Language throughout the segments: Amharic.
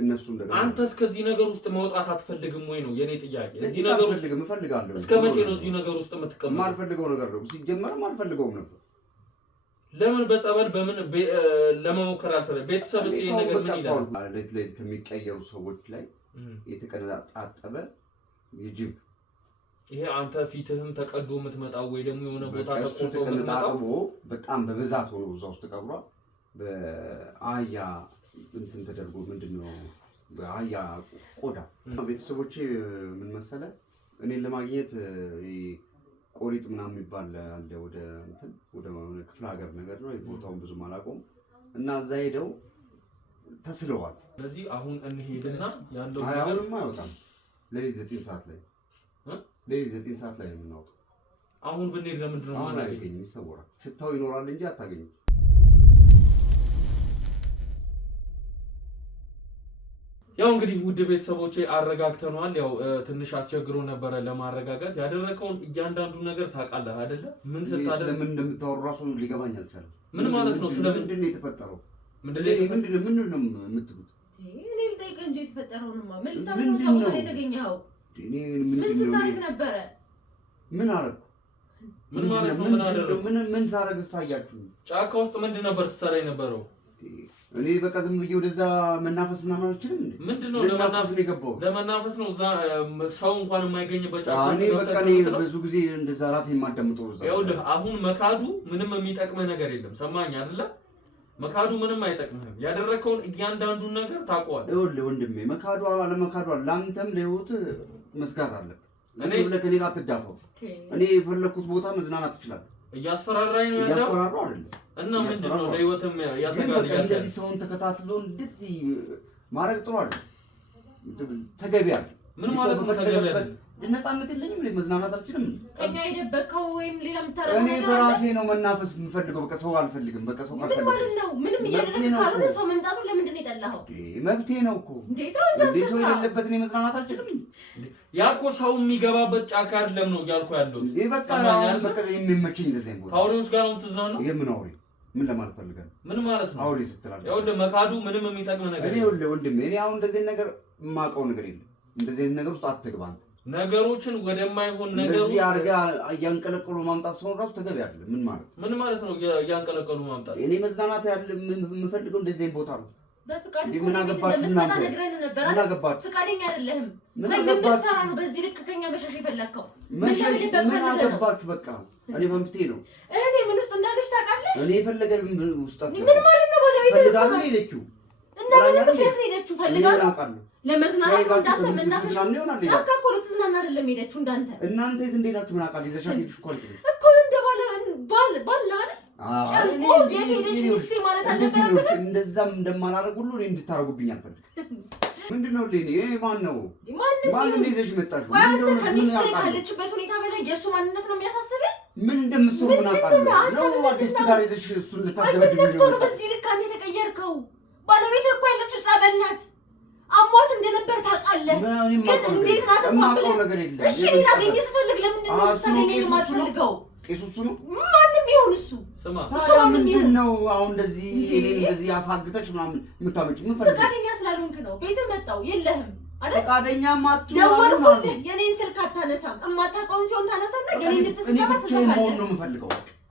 እነሱ እንደገና አንተ እስከዚህ ነገር ውስጥ መውጣት አትፈልግም ወይ ነው የኔ ጥያቄ? እዚህ ነገር ውስጥ እፈልጋለሁ። እስከ መቼ ነው እዚህ ነገር ውስጥ የምትቀመጠው? ማልፈልገው ነገር ነው ሲጀመር ማልፈልገውም ነበር። ለምን በጸበል በምን ለመሞከር አልፈለግም? ቤተሰብስ ይሄ ነገር ምን ይላል? ለይት ከሚቀየሩ ሰዎች ላይ የተቀነጣጠበ ይጅብ ይሄ አንተ ፊትህም ተቀዶ የምትመጣው ወይ ደግሞ የሆነ ቦታ ተቆርጦ የምትመጣው በጣም በብዛት ሆኖ እዛ ውስጥ ቀብሯል። በአህያ እንትን ተደርጎ ምንድነው በአህያ ቆዳ ቤተሰቦቼ ምን መሰለ እኔን ለማግኘት ቆሪጥ ምናምን ይባል አለ ወደ እንትን ወደ ክፍለ ሀገር ነገር ነው ቦታውን ብዙም አላውቀውም እና እዛ ሄደው ተስለዋል። ስለዚህ አሁን እንሄድና ያለው ነገር አሁንማ አይወጣም። ለሊት 9 ሰዓት ላይ ለሊት 9 ሰዓት ላይ ነው የምናወጣው። አሁን ብንሄድ ለምንድን ነው ማናገኝ? ይሰወራል። ሽታው ይኖራል እንጂ አታገኝም። ያው እንግዲህ ውድ ቤተሰቦቼ አረጋግተናል። ያው ትንሽ አስቸግሮ ነበር ለማረጋጋት። ያደረከውን እያንዳንዱ ነገር ታውቃለህ አይደለ? ምን ስታደርግ ስለምን እንደምታወሩ ራሱ ሊገባኝ አልቻለም። ምን ማለት ነው? ስለምንድን ነው የተፈጠረው? ምንድን ነው የምትሉት? እኔ ልጠይቅህ እንጂ የተፈጠረውንማ ምን ልታደርግ ነው የተገኘኸው? ምን ስታደርግ ነበረ? ምን አደረኩ? ምን ማለት ነው? ምን አደረኩ? ምን ታደርግ ሳያችሁ? ጫካ ውስጥ ምንድን ነበር ስትሰራ የነበረው? እኔ በቃ ዝም ብዬ ወደዛ መናፈስ ምናምን አልችልም እንዴ? ምንድነው ለመናፈስ ነው የገባው? ለመናፈስ ነው እዛ ሰው እንኳን የማይገኝበት ጫካ። እኔ በቃ እኔ ብዙ ጊዜ እንደዛ ራሴን የማዳምጠው እዛ። ይኸውልህ አሁን መካዱ ምንም የሚጠቅምህ ነገር የለም። ሰማኝ አይደለ? መካዱ ምንም አይጠቅምህም። ያደረከውን እያንዳንዱን ነገር ታውቀዋለህ። ይኸውልህ ወንድሜ መካዱ ለመካዱ ለአንተም ለህይወት መስጋት አለብህ። እኔ ለከኔ አትዳፈው። እኔ የፈለኩት ቦታ መዝናናት እችላለሁ። እያስፈራራኝ ነው ያለው። እያስፈራራው አይደለም እና ምንድነው ለህይወትም ያሰጋል። እንደዚህ ሰውን ተከታትሎ እንደዚህ ማድረግ ጥሩ አይደለም፣ ተገቢ አይደለም። ምን ማለት ነው ተገቢ አይደለም? ነፃነት የለኝም እንዴ? መዝናናት አልችልም እንዴ? ከኛ የደበከው ወይም ሌላ የምታረጋው እኔ በራሴ ነው መናፈስ የምፈልገው። በቃ ሰው አልፈልግም። በቃ ሰው ምን ማለት ነው? ምንም እያደረግህ ካልሆነ ሰው መምጣቱ ለምንድን ነው የጠላኸው? መብቴ ነው እኮ እንዴ። ሰው የሌለበት እኔ መዝናናት አልችልም እንዴ? ያ እኮ ሰው የሚገባበት ጫካ አይደለም ነው እያልኩ ያለሁት። ይሄ በቃ የሚመችኝ እንደዚህ ነው። ከአውሬዎች ጋር ነው የምትዝናናው? የምን አውሬ? ምን ለማለት ፈልገህ ነው? ምን ማለት ነው አውሬ ስትላለህ? ይኸውልህ መካዱ ምንም የሚጠቅም ነገር እኔ ወንድሜ እኔ አሁን እንደዚህ ነገር የማውቀው ነገር የለም። እንደዚህ ነገር ውስጥ አትግባ አንተ። ነገሮችን ወደማይሆን ነገር እንደዚህ አድርጋ እያንቀለቀሉ ማምጣት ሰው ራሱ ተገቢ አይደለም። ምን ማለት ነው እያንቀለቀሉ ማምጣት? እኔ መዝናናት ያለ የምፈልገው እንደዚህ አይነት ቦታ ነው። በፍቃድ ምን አገባችሁ እናንተ? ምን አገባችሁ? ፍቃደኛ አይደለህም። ምን አገባችሁ? ነው በዚህ ልክ ከኛ መሸሽ የፈለከው? ምን አገባችሁ? በቃ እኔ መብቴ ነው። እህቴ ምን ውስጥ እንዳለች ታውቃለህ? እኔ የፈለገ ውስጥ ምን ማለት ነው? ባለቤት ፈልጋ ነው የሄደችው። እና ምን ምክንያት ነው የሄደችው? ፈልጋ ነው ለመዝናናት እንዳንተ መናፈሻ ጫካ እኮ ልትዝናና አይደለም የሄደችው እንዳንተ። እናንተ የት እንደሄዳችሁ ምን አውቃለሁ? ይዘሻት ሄድሽ እኮ እንደ ባል አይደል? ጨንቆ የት ሄደች ሚስቴ ማለት አልነበረብህ? እንደዛም እንደማላደርግ ሁሉ እኔ እንድታረጉብኝ አልፈልግም። ምንድነው ለኔ? ማን ነው ማን እንደይዘሽ መጣሽ? ምንድነው ከሚስቴ ካለችበት ሁኔታ በላይ የእሱ ማንነት ነው የሚያሳስበኝ? ምን እንደምትሰሩ ምን አውቃለሁ? ነው አዲስ ጋር ይዘሽ እሱን ልታስደበድብኝ ነው? በዚህ ልክ አንተ የተቀየርከው ባለቤትህ እኮ ያለችው ጸበል ናት። አሟት እንደነበር ታውቃለህ። ግን እንዴት ናት የማውቀው ነገር የለም። እሺ ላገኘ ስፈልግ ለምንድን ነው ታገኘ የማትፈልገው? ቄሱ እሱ ነው ማንም ይሁን እሱ ስማ ምንድን ነው አሁን እንደዚህ እኔን እንደዚህ አሳግተሽ ምናምን የምታመጪው? ምን ፈልገሽ? ፈቃደኛ ስላልሆንክ ነው። ቤትህ መጣሁ የለህም አይደል? ፈቃደኛ ማቱ ደወልኩልህ፣ የኔን ስልክ አታነሳም። እማታውቀውን ሲሆን ታነሳና የኔን ልትሰማ ተሰማለህ። ነው የምፈልገው።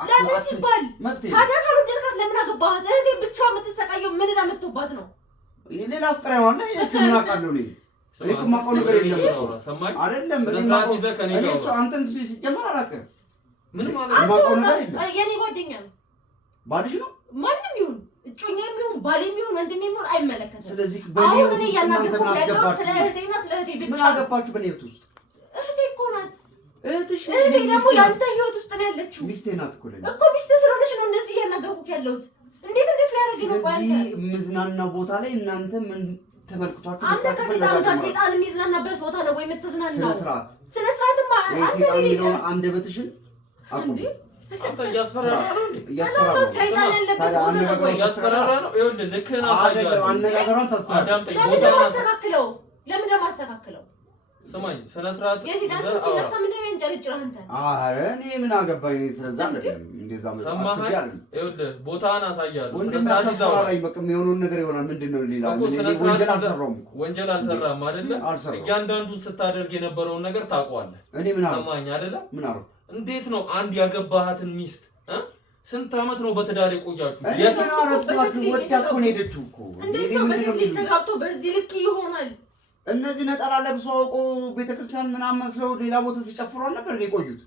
ለምን ሲባል ታዲያ ካልወደድካት ለምን አገባሃት? እህቴ ብቻ የምትሰቃየው ምን ዕዳ መጥቶባት ነው? ሌላ ፍቅር አይሆንና ምን አውቃለሁ እኔ እኮ የማውቀው ነገር የለም አይደለም። እኔ እሱ አንተን ሲጀመር አላውቅም። ምን ማለት ነው? የማውቀው ነገር የለም። የኔ ጓደኛ ነው። ባልሽ ነው? ማንም ይሁን እጮኛም ይሁን ባሌም ይሁን ወንድሜም ይሁን አይመለከትም። ስለዚህ አሁን እኔ እያናገርኩህ ያለሁት ስለ እህቴና ስለ እህቴ ብቻ። ምን አገባችሁ በእኔ ህይወት ውስጥ? እህቴ እኮ ናት። እህትሽ እህቴ ደግሞ ያንተ ህይወት ውስጥ ነው ያለችው ሚስቴ ናት እኮ ለኔ እኮ ሚስቴ ስለሆነች ነው እንደዚህ እያናገርኩህ ያለሁት። እንዴት ሊያደርግ ነው? ስለዚህ ምዝናና ቦታ ላይ እናንተ ምን ተመልክቷችሁ? አንተ ከሴጣን ጋር ሴጣን የሚዝናናበት ቦታ ነው ወይ የምትዝናናው? ስነ ስርዓትማ አንተ ነው አንደበትሽን አቁም። አንተ እያስፈራራ ነው እንዴ? እያስፈራራ ነው። ሰይጣን ያለበት ቦታ ነው። እያስፈራራ ነው። ይኸውልህ ልክህን አሳያለሁ። አነጋገሯን ታስተካክል። ለምን ደማስተካክለው? ሰማኝ ስነ ስርዓት የሲዳን ሲነሳ ምንድነው የሚንጨርጭረው አንተ? ኧረ እኔ ምን አገባኝ ስለዛ አይደለም እንደዛ ማለት አይደለም። ይኸውልህ ቦታን አሳያለሁ። ስነ ስርዓት ይዛው ላይ በቃ የሚሆነውን ነገር ይሆናል። ምንድነው ሌላ ወንጀል አልሰራሁም። ወንጀል አልሰራም አይደለ? እያንዳንዱን ስታደርግ የነበረውን ነገር ታውቀዋለህ። እኔ ምን አልኩ? ሰማኝ አይደለ? ምን አልኩ? እንዴት ነው አንድ ያገባሃትን ሚስት ስንት አመት ነው በትዳር የቆያችሁ? የትናረጥባችሁ ወዳኩ ነው ሄደችው እኮ እንዴት ነው በዚህ ተጋብቶ በዚህ ልክ ይሆናል? እነዚህ ነጠላ ለብሰው አውቀው ቤተክርስቲያን ምናምን መስለው ሌላ ቦታ ሲጨፍሩ ነበር የቆዩት።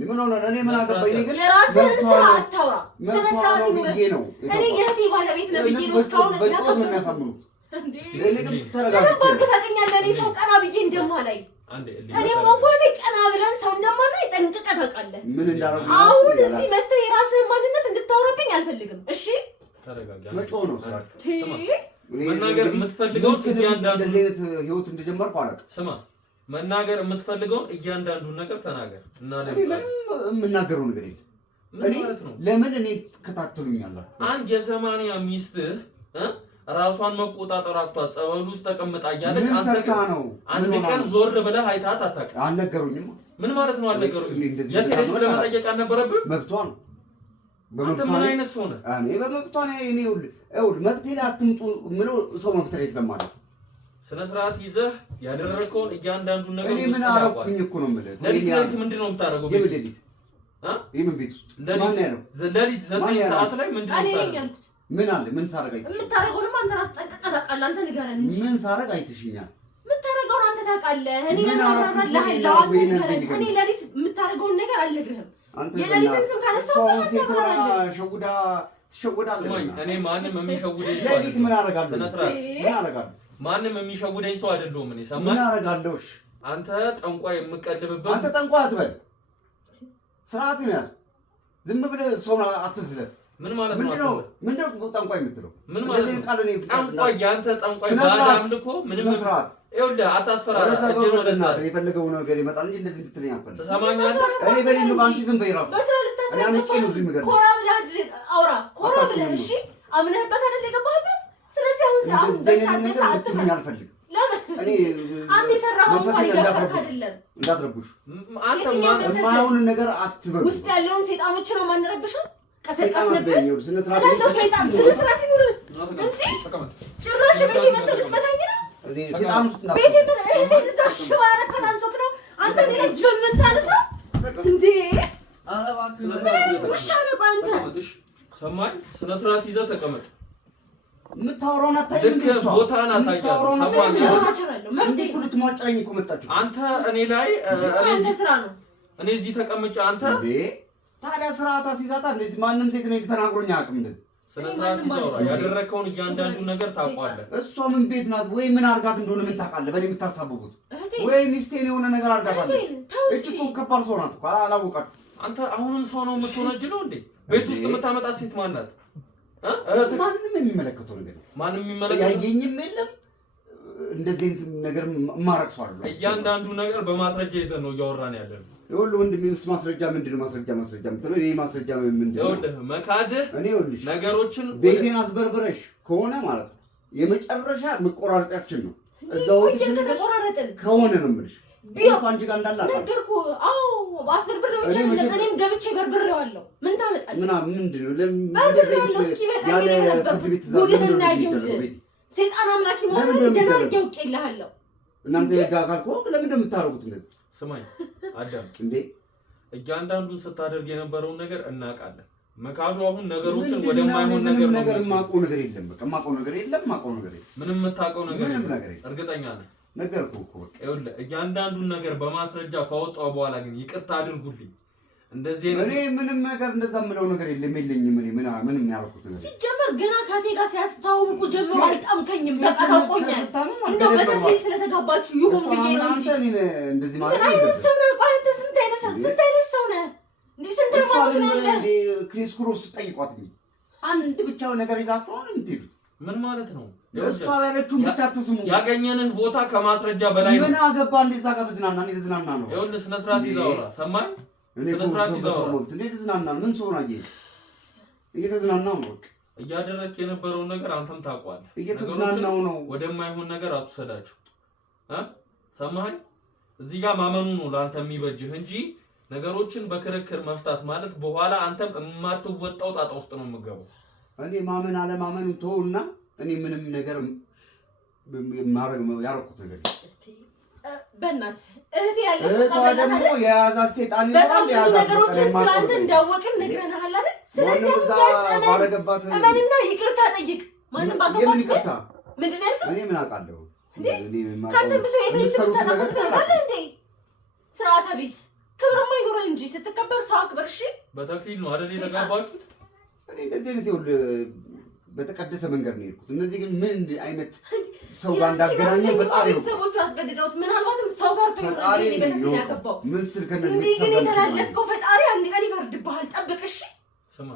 ምን ሆነ? እኔ ምን አገባኝ? እኔ ግን የራስህን ስራ አታውራ። ስነ ስርዓት ነው። እኔ የእህቴ ባለቤት ነው ብዬ ነው እስካሁን በጣም ነው የሚያሳምኑት። እንዴ ለኔ ተረጋግተህ ታውቃለህ። እኔ ሰው ቀና ብዬ እንደማላይ እኔ ሞቆቴ ቀና ብለን ሰው እንደማላይ ጠንቅቀህ ታውቃለህ። ምን እንዳደረጉ አሁን እዚህ መተህ የራስህን ማንነት እንድታወራብኝ አልፈልግም። እሺ ተረጋጋ። መጮህ ነው ስራችሁ። መናገር የምትፈልገውን እያንዳንዱ እንደዚህ አይነት ህይወት እንደጀመርኩ አላውቅም። ስማ መናገር የምትፈልገውን እያንዳንዱን ነገር ተናገር እና የምናገረው ነገር የለም። እኔ ለምን እኔ ተከታተሉኛላችሁ? አንድ የሰማንያ ሚስትህ ራሷን መቆጣጠር አቅቷት ጸበል ውስጥ ተቀምጣ እያለች አንድ ቀን ዞር ብለህ አይታት አታውቅም። አልነገሩኝም። ምን ማለት ነው አልነገሩኝም? የት ሄደሽ ብለህ መጠየቅ አልነበረብህም? መብቷ ነው። አንተ ምን አይነት ሰው ነህ? እኔ በመብቷ ነው። እኔ ይኸውልህ መብቴ ላይ አትምጡ የምለው ሰው መብት ላይ ስለማለት ስነ ስርዓት ይዘህ ያደረከውን እያንዳንዱን ነገር እኔ ምን አደረኩኝ እኮ ነው የምልህ። ለሊት ምንድን ነው የምታደርገው? የምን ቤት ውስጥ ለሊት 9 ሰዓት ላይ ምንድን ነው የምታደርገው? ምን አለ? ምን ሳረግ የምታደርገውንም አንተ ራስህ ጠንቅቀህ ታውቃለህ። አንተ ንገረን እንጂ ምን ሳረግ አይተሽኛል? የምታደርገውን አንተ ታውቃለህ። እኔ ግን አብራራለሁ። አንተ ንገረን። እኔ ለሊት የምታደርገውን ነገር አልነግርህም። የለሊትን ስም ካነሳው ሸጉዳ ትሸጉዳለህ። እኔ ማንም የሚሸጉደኝ ሰው ለሊት ምን አደርጋለሁ? ምን አደርጋለሁ? ማንም የሚሸጉደኝ ሰው አይደለሁም። እኔ ሰማህ? ምን አደርጋለሁ? አንተ ጠንቋይ የምቀልብበት አንተ ጠንቋይ አትበል። ስርዓትን ያዝ። ዝም ብለህ ሰው አትዝለፍ። ምን ማለት ነው? ምንድነው ጠንቋይ የምትለው? ምን ማለት ነው? ጠንቋይ ያንተ ጠንቋይ ባዳ አምልኮ ምንም ስርዓት ይኸውልህ፣ አታስፈራራ። እጅን ወደ እናት የፈለገው ነገር ይመጣል እንጂ እንደዚህ እንድትለኝ አልፈልግም። ትሰማኛለህ? እኔ በሌለው አንቺ ዝም በይ እራሱ እኔ አንቄ ነው ዝም ገር ኮራ ብለህ አውራ። ኮራ ብለህ እሺ፣ አምነህበት አይደል የገባህበት? ስለዚህ አሁን በሳንተ አትምን አልፈልግም። ለምን እኔ አንተ የሰራኸው እንኳን ይገባህ አይደለም። እንዳትረብሹ። አንተ የማይሆን ነገር አትበሉ። ውስጥ ያለውን ሰይጣኖች ነው ማንረብሽው። ቀሰቀስ ነበር ስነ ስርዓት ነው። ሰይጣን ስነ ስርዓት ይኑር እንዴ! ጭራሽ ቤቴ መተህ ልትመታኝ ነው? ሰይጣን ውስጥ ነው ቤቴ እህቴን እዛ ሽባራ ከናንሶክ ነው አንተ ሌላ ጀምን ታነሳ እንዴ! ኧረ እባክህ ውሻ ነው አንተ። ሰማኝ። ስነ ስርዓት ይዘህ ተቀመጥ። የምታወራውን አታይም እንዴ? እሷ ቦታን አሳያለሁ። ሰማኝ። መብቴ እኮ ልትሟጭረኝ እኮ መጣችሁ አንተ። እኔ ላይ አንተ ስራ ነው። እኔ እዚህ ተቀምጬ አንተ እንዴ! ታዲያ ስርዓት አስይዛታ እንደዚህ ማንም ሴት ነው ተናግሮኝ አያውቅም። እንደዚህ ስነ ስርዓት ይዘው ያደረከውን እያንዳንዱ ነገር ታውቀዋለህ። እሷ ምን ቤት ናት ወይ ምን አርጋት እንደሆነ ምን ታውቃለህ? በእኔ የምታሳብቡት ወይ ሚስቴን የሆነ ነገር አርጋታለች። እቺ እኮ ከባድ ሰው ናት እኮ አላወቃችሁ። አንተ አሁንም ሰው ነው የምትሆነጅለው እንዴ? ቤት ውስጥ የምታመጣት ሴት ማን ናት? ማንም የሚመለከተው ነገር ማንም የሚመለከተው ያየኝም የለም። እንደዚህ አይነት ነገር ማረቅ ሰው አይደለም። እያንዳንዱ ነገር በማስረጃ ይዘን ነው እያወራን ያለነው። ይኸውልህ ወንድሜስ ማስረጃ ምንድነው? ማስረጃ የምትለው ይሄ ማስረጃ ምንድነው? ይኸውልህ መካድህ እኔ ይኸውልሽ ነገሮችን ቤቴን አስበርብረሽ ከሆነ ማለት ነው የመጨረሻ መቆራረጣችን ነው። እዛው ተቆራረጥን ከሆነ ነው የምልሽ ቢያው አንቺ ጋር እንዳላ ነገርኩህ። አዎ አስበርብሬው ይችላል። እኔም ገብቼ በርብሬዋለሁ። ምን ታመጣለህ? ምንድነው በርብሬዋለሁ። እስኪ በቃ ጉድህን እንዳየሁልህ ሰይጣን አምላኪ መሆኑን ገና አድርጌ አውቄልሃለሁ። እናንተ ጋር ካልኩ ለምን እንደምታረጉት እንደዚህ ስማኝ አዳም እንዴ እያንዳንዱን ስታደርግ የነበረውን ነገር እናውቃለን። መካዱ አሁን ነገሮችን ወደማይሆን ነገር የማውቀው ነገር የለም። በቃ የማውቀው ነገር የለም። ምንም የምታውቀው ነገር የለም። እርግጠኛ ነህ? ነገርኩህ እኮ በቃ ይኸውልህ እያንዳንዱን ነገር በማስረጃ ካወጣው በኋላ ግን ይቅርታ አድርጉልኝ። እንደዚህ እኔ ምንም ነገር እንደዛ የምለው ነገር የለኝም። እኔ ምንም ያልኩት ነገር ሲጀመር ገና ካቴ ጋር ሲያስተዋውቁ ጀምሮ አልጣምከኝም። በቃ ታውቆኛል። እንደው በተክሊል ስለተጋባችሁ ይሁን ብዬ ነው እንጂ እንደዚህ ማለት ነው። አይነት ሰው ነህ። ቆይ አንተ ስንት አይነት ሰው ነህ እንዴ? ስንት ማለት ነው አለ ክሪስ ክሮስ ጠይቋት። አንድ ብቻ ነገር ይዛችሁ አሁን እንዴ ምን ማለት ነው? እሷ ያለችውን ብቻ አትስሙ። ያገኘንን ቦታ ከማስረጃ በላይ ነው። ምን አገባ እንደዛ ጋር ብዝናና ነው። ይኸውልህ ስነ ስርዓት ይዛውራ ሰማኝ። እኔ ዝናና ምን ሰው ነው እየተዝናናው ነው። እያደረክ የነበረውን ነገር አንተም ታውቀዋለህ። እየተዝናናው ነው። ወደማይሆን ነገር አትሰዳቸው። ሰማኸኝ? እዚህ ጋር ማመኑ ነው ለአንተ የሚበጅህ እንጂ ነገሮችን በክርክር መፍታት ማለት በኋላ አንተም የማትወጣው ጣጣ ውስጥ ነው የምትገባው። እኔ ማመን አለማመኑ ተውና እኔ ምንም ነገር ያረኩት ነገር በእናት እህቴ ያለች ደግሞ የያዛት ሰይጣን ይባላል። ያዛት ነገሮችን ስላንተ እንዳወቅን ነግረናል አይደል? ስለዚህ ባረገባት እመንና ይቅርታ ጠይቅ። ማንም ባገባት ይቅርታ ምንድን ነው ያልከው? እኔ ምን አውቃለሁ? ካንተ ብዙ የተይዘው ተናፈት ነው እንዴ? ስርዓተ ቢስ ክብርማ ይኖር እንጂ ስትከበር ሰው አክበር። እሺ በተክሊል ነው አይደል የተጋባችሁት? እኔ እንደዚህ አይነት ይኸውልህ በተቀደሰ መንገድ ነው የሄድኩት። እነዚህ ግን ምን አይነት ሰው ጋር እንዳገናኘ ፈጣሪ ነው። ሰዎቹ አስገድደውት ምናልባትም ሰው ፈርቶ ይወጣል በተክሊል ያገባው። ምን ስል ከነዚህ እንዴ ግን የተላለፍከው ፈጣሪ አንድ ቀን ይፈርድብሃል። ጠብቅ እሺ። ስማ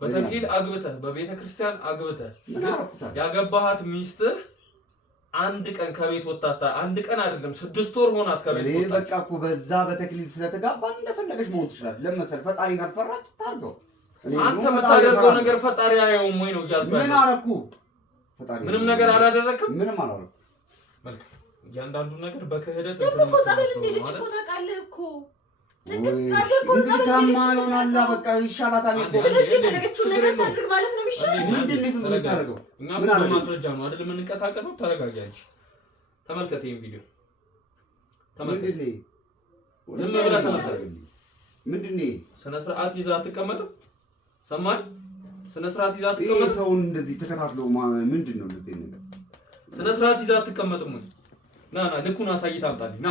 በተክሊል አግብተህ በቤተ ክርስቲያን አግብተህ ያገባሃት ሚስትህ አንድ ቀን ከቤት ወጣስታ አንድ ቀን አይደለም 6 ወር ሆናት ከቤት ወጣች። በቃ እኮ በዛ በተክሊል ስለተጋባን እንደፈለገች መሆን ትችላለች። ለምሳሌ ፈጣሪ ጋር ፈራች ታርገው። አንተ የምታደርገው ነገር ፈጣሪ አያየውም ወይ ነው እያልኩ። ምን አደረኩ? ፈጣሪ ምንም ነገር አላደረክም። ምንም አላደረኩም። መልካም እያንዳንዱ ነገር በክህደት ደግሞ እኮ ጸበል እንደልጅ እኮ ታውቃለህ እኮ ታማ ይሆናል። በቃ ይሻላታል እኮ። ስለዚህ ፈለገችውን ነገር ታድርግ ማለት ነው የሚሻለው። ምንድን ነው የምታደርገው? እኛ ማስረጃ ነው አይደል የምንንቀሳቀሰው። ተረጋጊ አንቺ። ተመልከት ይሄን ቪዲዮ ተመልከት። ዝም ብለህ ተመልከት። ምንድን ነው ስነ ስርዓት ይዘህ አትቀመጥም? ሰማን? ስነ ስርዓት ይዘህ አትቀመጥም? ይሄ ሰውን እንደዚህ ተከታትሎ ምንድን ነው እንደዚህ ነገር? ስነ ስርዓት ይዘህ አትቀመጥም ወይ? ና ልኩን አሳይተህ አምጣልኝ። ና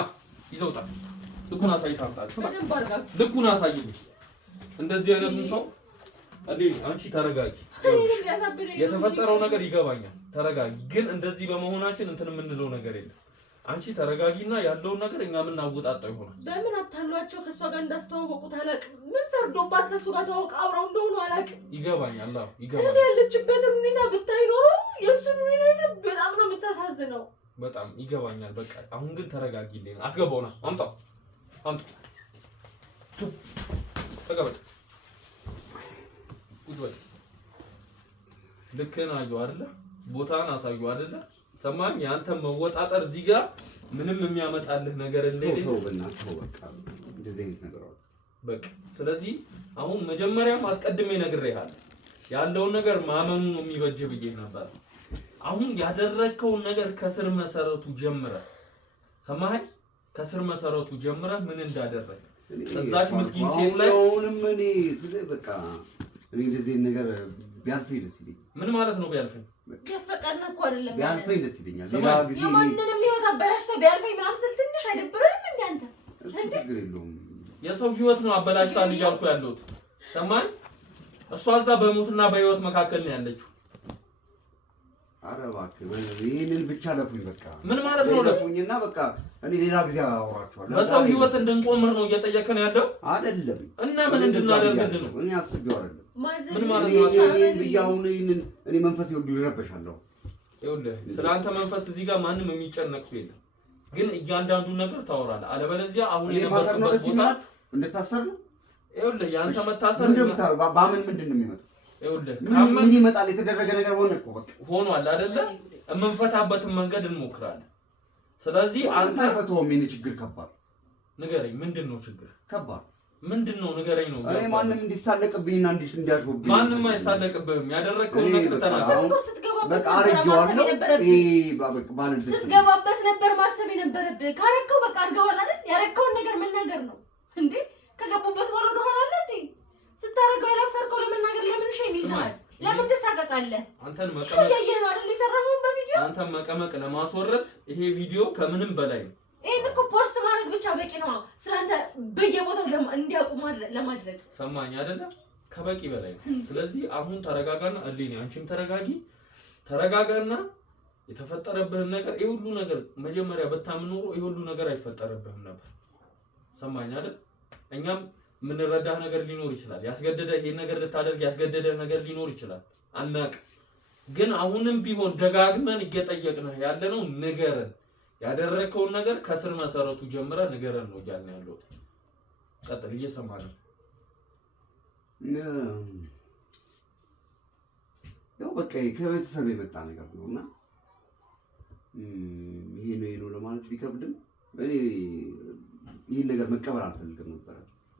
ይዘው ጣል። ልኩን አሳይተህ አምጣልኝ። ልኩን አሳይልኝ። እንደዚህ አይነቱን ሰው አንቺ ተረጋጊ። የተፈጠረው ነገር ይገባኛል። ተረጋጊ። ግን እንደዚህ በመሆናችን እንትን የምንለው ነገር የለም። አንቺ ተረጋጊና ያለውን ነገር እኛ ምን አወጣጣው ይሆናል። በምን አታሏቸው ከሷ ጋር እንዳስተዋወቁት አላውቅም። ምን ፈርዶባት ከሱ ጋር ተዋውቀ አብረው እንደሆኑ አላውቅም። ይገባኛል። አዎ ይገባኛል። ያለችበትን ሁኔታ ብታይ ኖሮ የእሱን ሁኔታ በጣም ነው የምታሳዝነው። በጣም ይገባኛል። በቃ አሁን ግን ተረጋጊልኝ። አስገባውና አምጣው ተቀበል። ቁጭ በል። ልክህን አየሁ አይደለ? ቦታን አሳየሁ አይደለ? ሰማኝ። ያንተ መወጣጠር እዚህ ጋር ምንም የሚያመጣልህ ነገር እንደሌለ በቃ እንደዚህ አይነት ነገር አለ። በቃ ስለዚህ አሁን መጀመሪያም አስቀድሜ ነግሬሃለሁ። ያለውን ነገር ማመኑ ነው የሚበጅህ ብዬ ነበር። አሁን ያደረግከውን ነገር ከስር መሰረቱ ጀምረህ ሰማኸኝ? ከስር መሰረቱ ጀምረህ ምን እንዳደረገ እዛች ምስኪን ሴት ላይ አሁንም እኔ በቃ እኔ እንደዚህ ነገር ቢያልፈኝ ደስ ይለኛል። ምን ማለት ነው ቢያልፈኝ? ያስፈቀድና እኮ አይደለም ቢያልፈኝ ደስ ይለኛል። ሌላ ጊዜ የማንንም ህይወት አበላሽተህ ቢያልፈኝ ምናምን ስል ትንሽ አይደብርህም? እንደ አንተ ችግር የለውም። የሰው ህይወት ነው አበላሽታል እያልኩ ያለሁት ሰማኝ። እሷ እዛ በሞትና በህይወት መካከል ነው ያለችው። ኧረ እባክህ ይሄንን ብቻ ለፉኝ። በቃ ምን ማለት ነው ለፉኝና በቃ እኔ ሌላ ጊዜ አወራቸዋለሁ። በሰው ህይወት እንድንቆምር ነው እየጠየቀን ያለው አይደለም? እና ምን እንድናደርግልህ ነው? እኔ አስቤው አይደለም። ምን ማለት ነው? እኔ መንፈስ ይወዱ ይረበሻለሁ። ይኸውልህ ስለአንተ መንፈስ እዚህ ጋር ማንም የሚጨነቅ ሰው የለም። ግን እያንዳንዱ ነገር ታወራለህ። አለበለዚያ አሁን የነበርኩበት ቦታ እንድታሰር ነው። ይኸውልህ ያንተ መታሰር በምን ምንድን ነው የሚመጣው? ይኸውልህ ምን ይመጣል? የተደረገ ነገር ሆነ እኮ በቃ ሆኗል አይደለ? የምንፈታበትን መንገድ እንሞክራለን። ስለዚህ አንተ ፈተውም የኔ ችግር ከባድ ንገረኝ። ምንድን ነው ችግር? ከባድ ምንድን ነው ንገረኝ ነው። እኔ ማንም እንዲሳለቅብኝና እንዲያሾብኝ ማንም አይሳለቅብህም። ያደረግከውን ነገር ተናገር። በቃ አርጌዋለሁ። ስትገባበት ነበር ማሰብ የነበረብህ። ካረከው በቃ አድርገዋል አይደል? ያረከውን ነገር መናገር ነው እንዴ? ከገቡበት በኋላ ወደ ኋላ አለ እንዴ? ስታረገው ያላፈርከው ለመናገር ለምን ሸም ይዘሃል? ለምን ትሳቀቃለህ? አንተን መቀመቅ ያየህ ነው አይደል? የሰራኸውን በቪዲዮ አንተን መቀመቅ ለማስወረድ ይሄ ቪዲዮ ከምንም በላይ ነው። ይሄን እኮ ፖስት ማድረግ ብቻ በቂ ነው። ስላንተ በየቦታው እንዲያውቁ ለማድረግ ሰማኝ አይደለ? ከበቂ በላይ ነው። ስለዚህ አሁን ተረጋጋና እልኝ አንቺም ተረጋጋና የተፈጠረብህን ነገር ይሄ ሁሉ ነገር መጀመሪያ በታምን ኖሮ ይሄ ሁሉ ነገር አይፈጠርብህም ነበር። ሰማኝ አይደል? እኛም የምንረዳህ ነገር ሊኖር ይችላል። ያስገደደ ይሄን ነገር ልታደርግ ያስገደደ ነገር ሊኖር ይችላል። አናቅ ግን አሁንም ቢሆን ደጋግመን እየጠየቅንህ ያለነው ንገረን። ያደረከውን ነገር ከስር መሰረቱ ጀምረ ንገረን ነው እያልን ያለው። ቀጥል፣ እየሰማህ ነው። ያው በቃ ከቤተሰብ የመጣ ነገር ነውና ይሄ ነው ለማለት ቢከብድም እኔ ይሄን ነገር መቀበል አልፈልግም ነበር።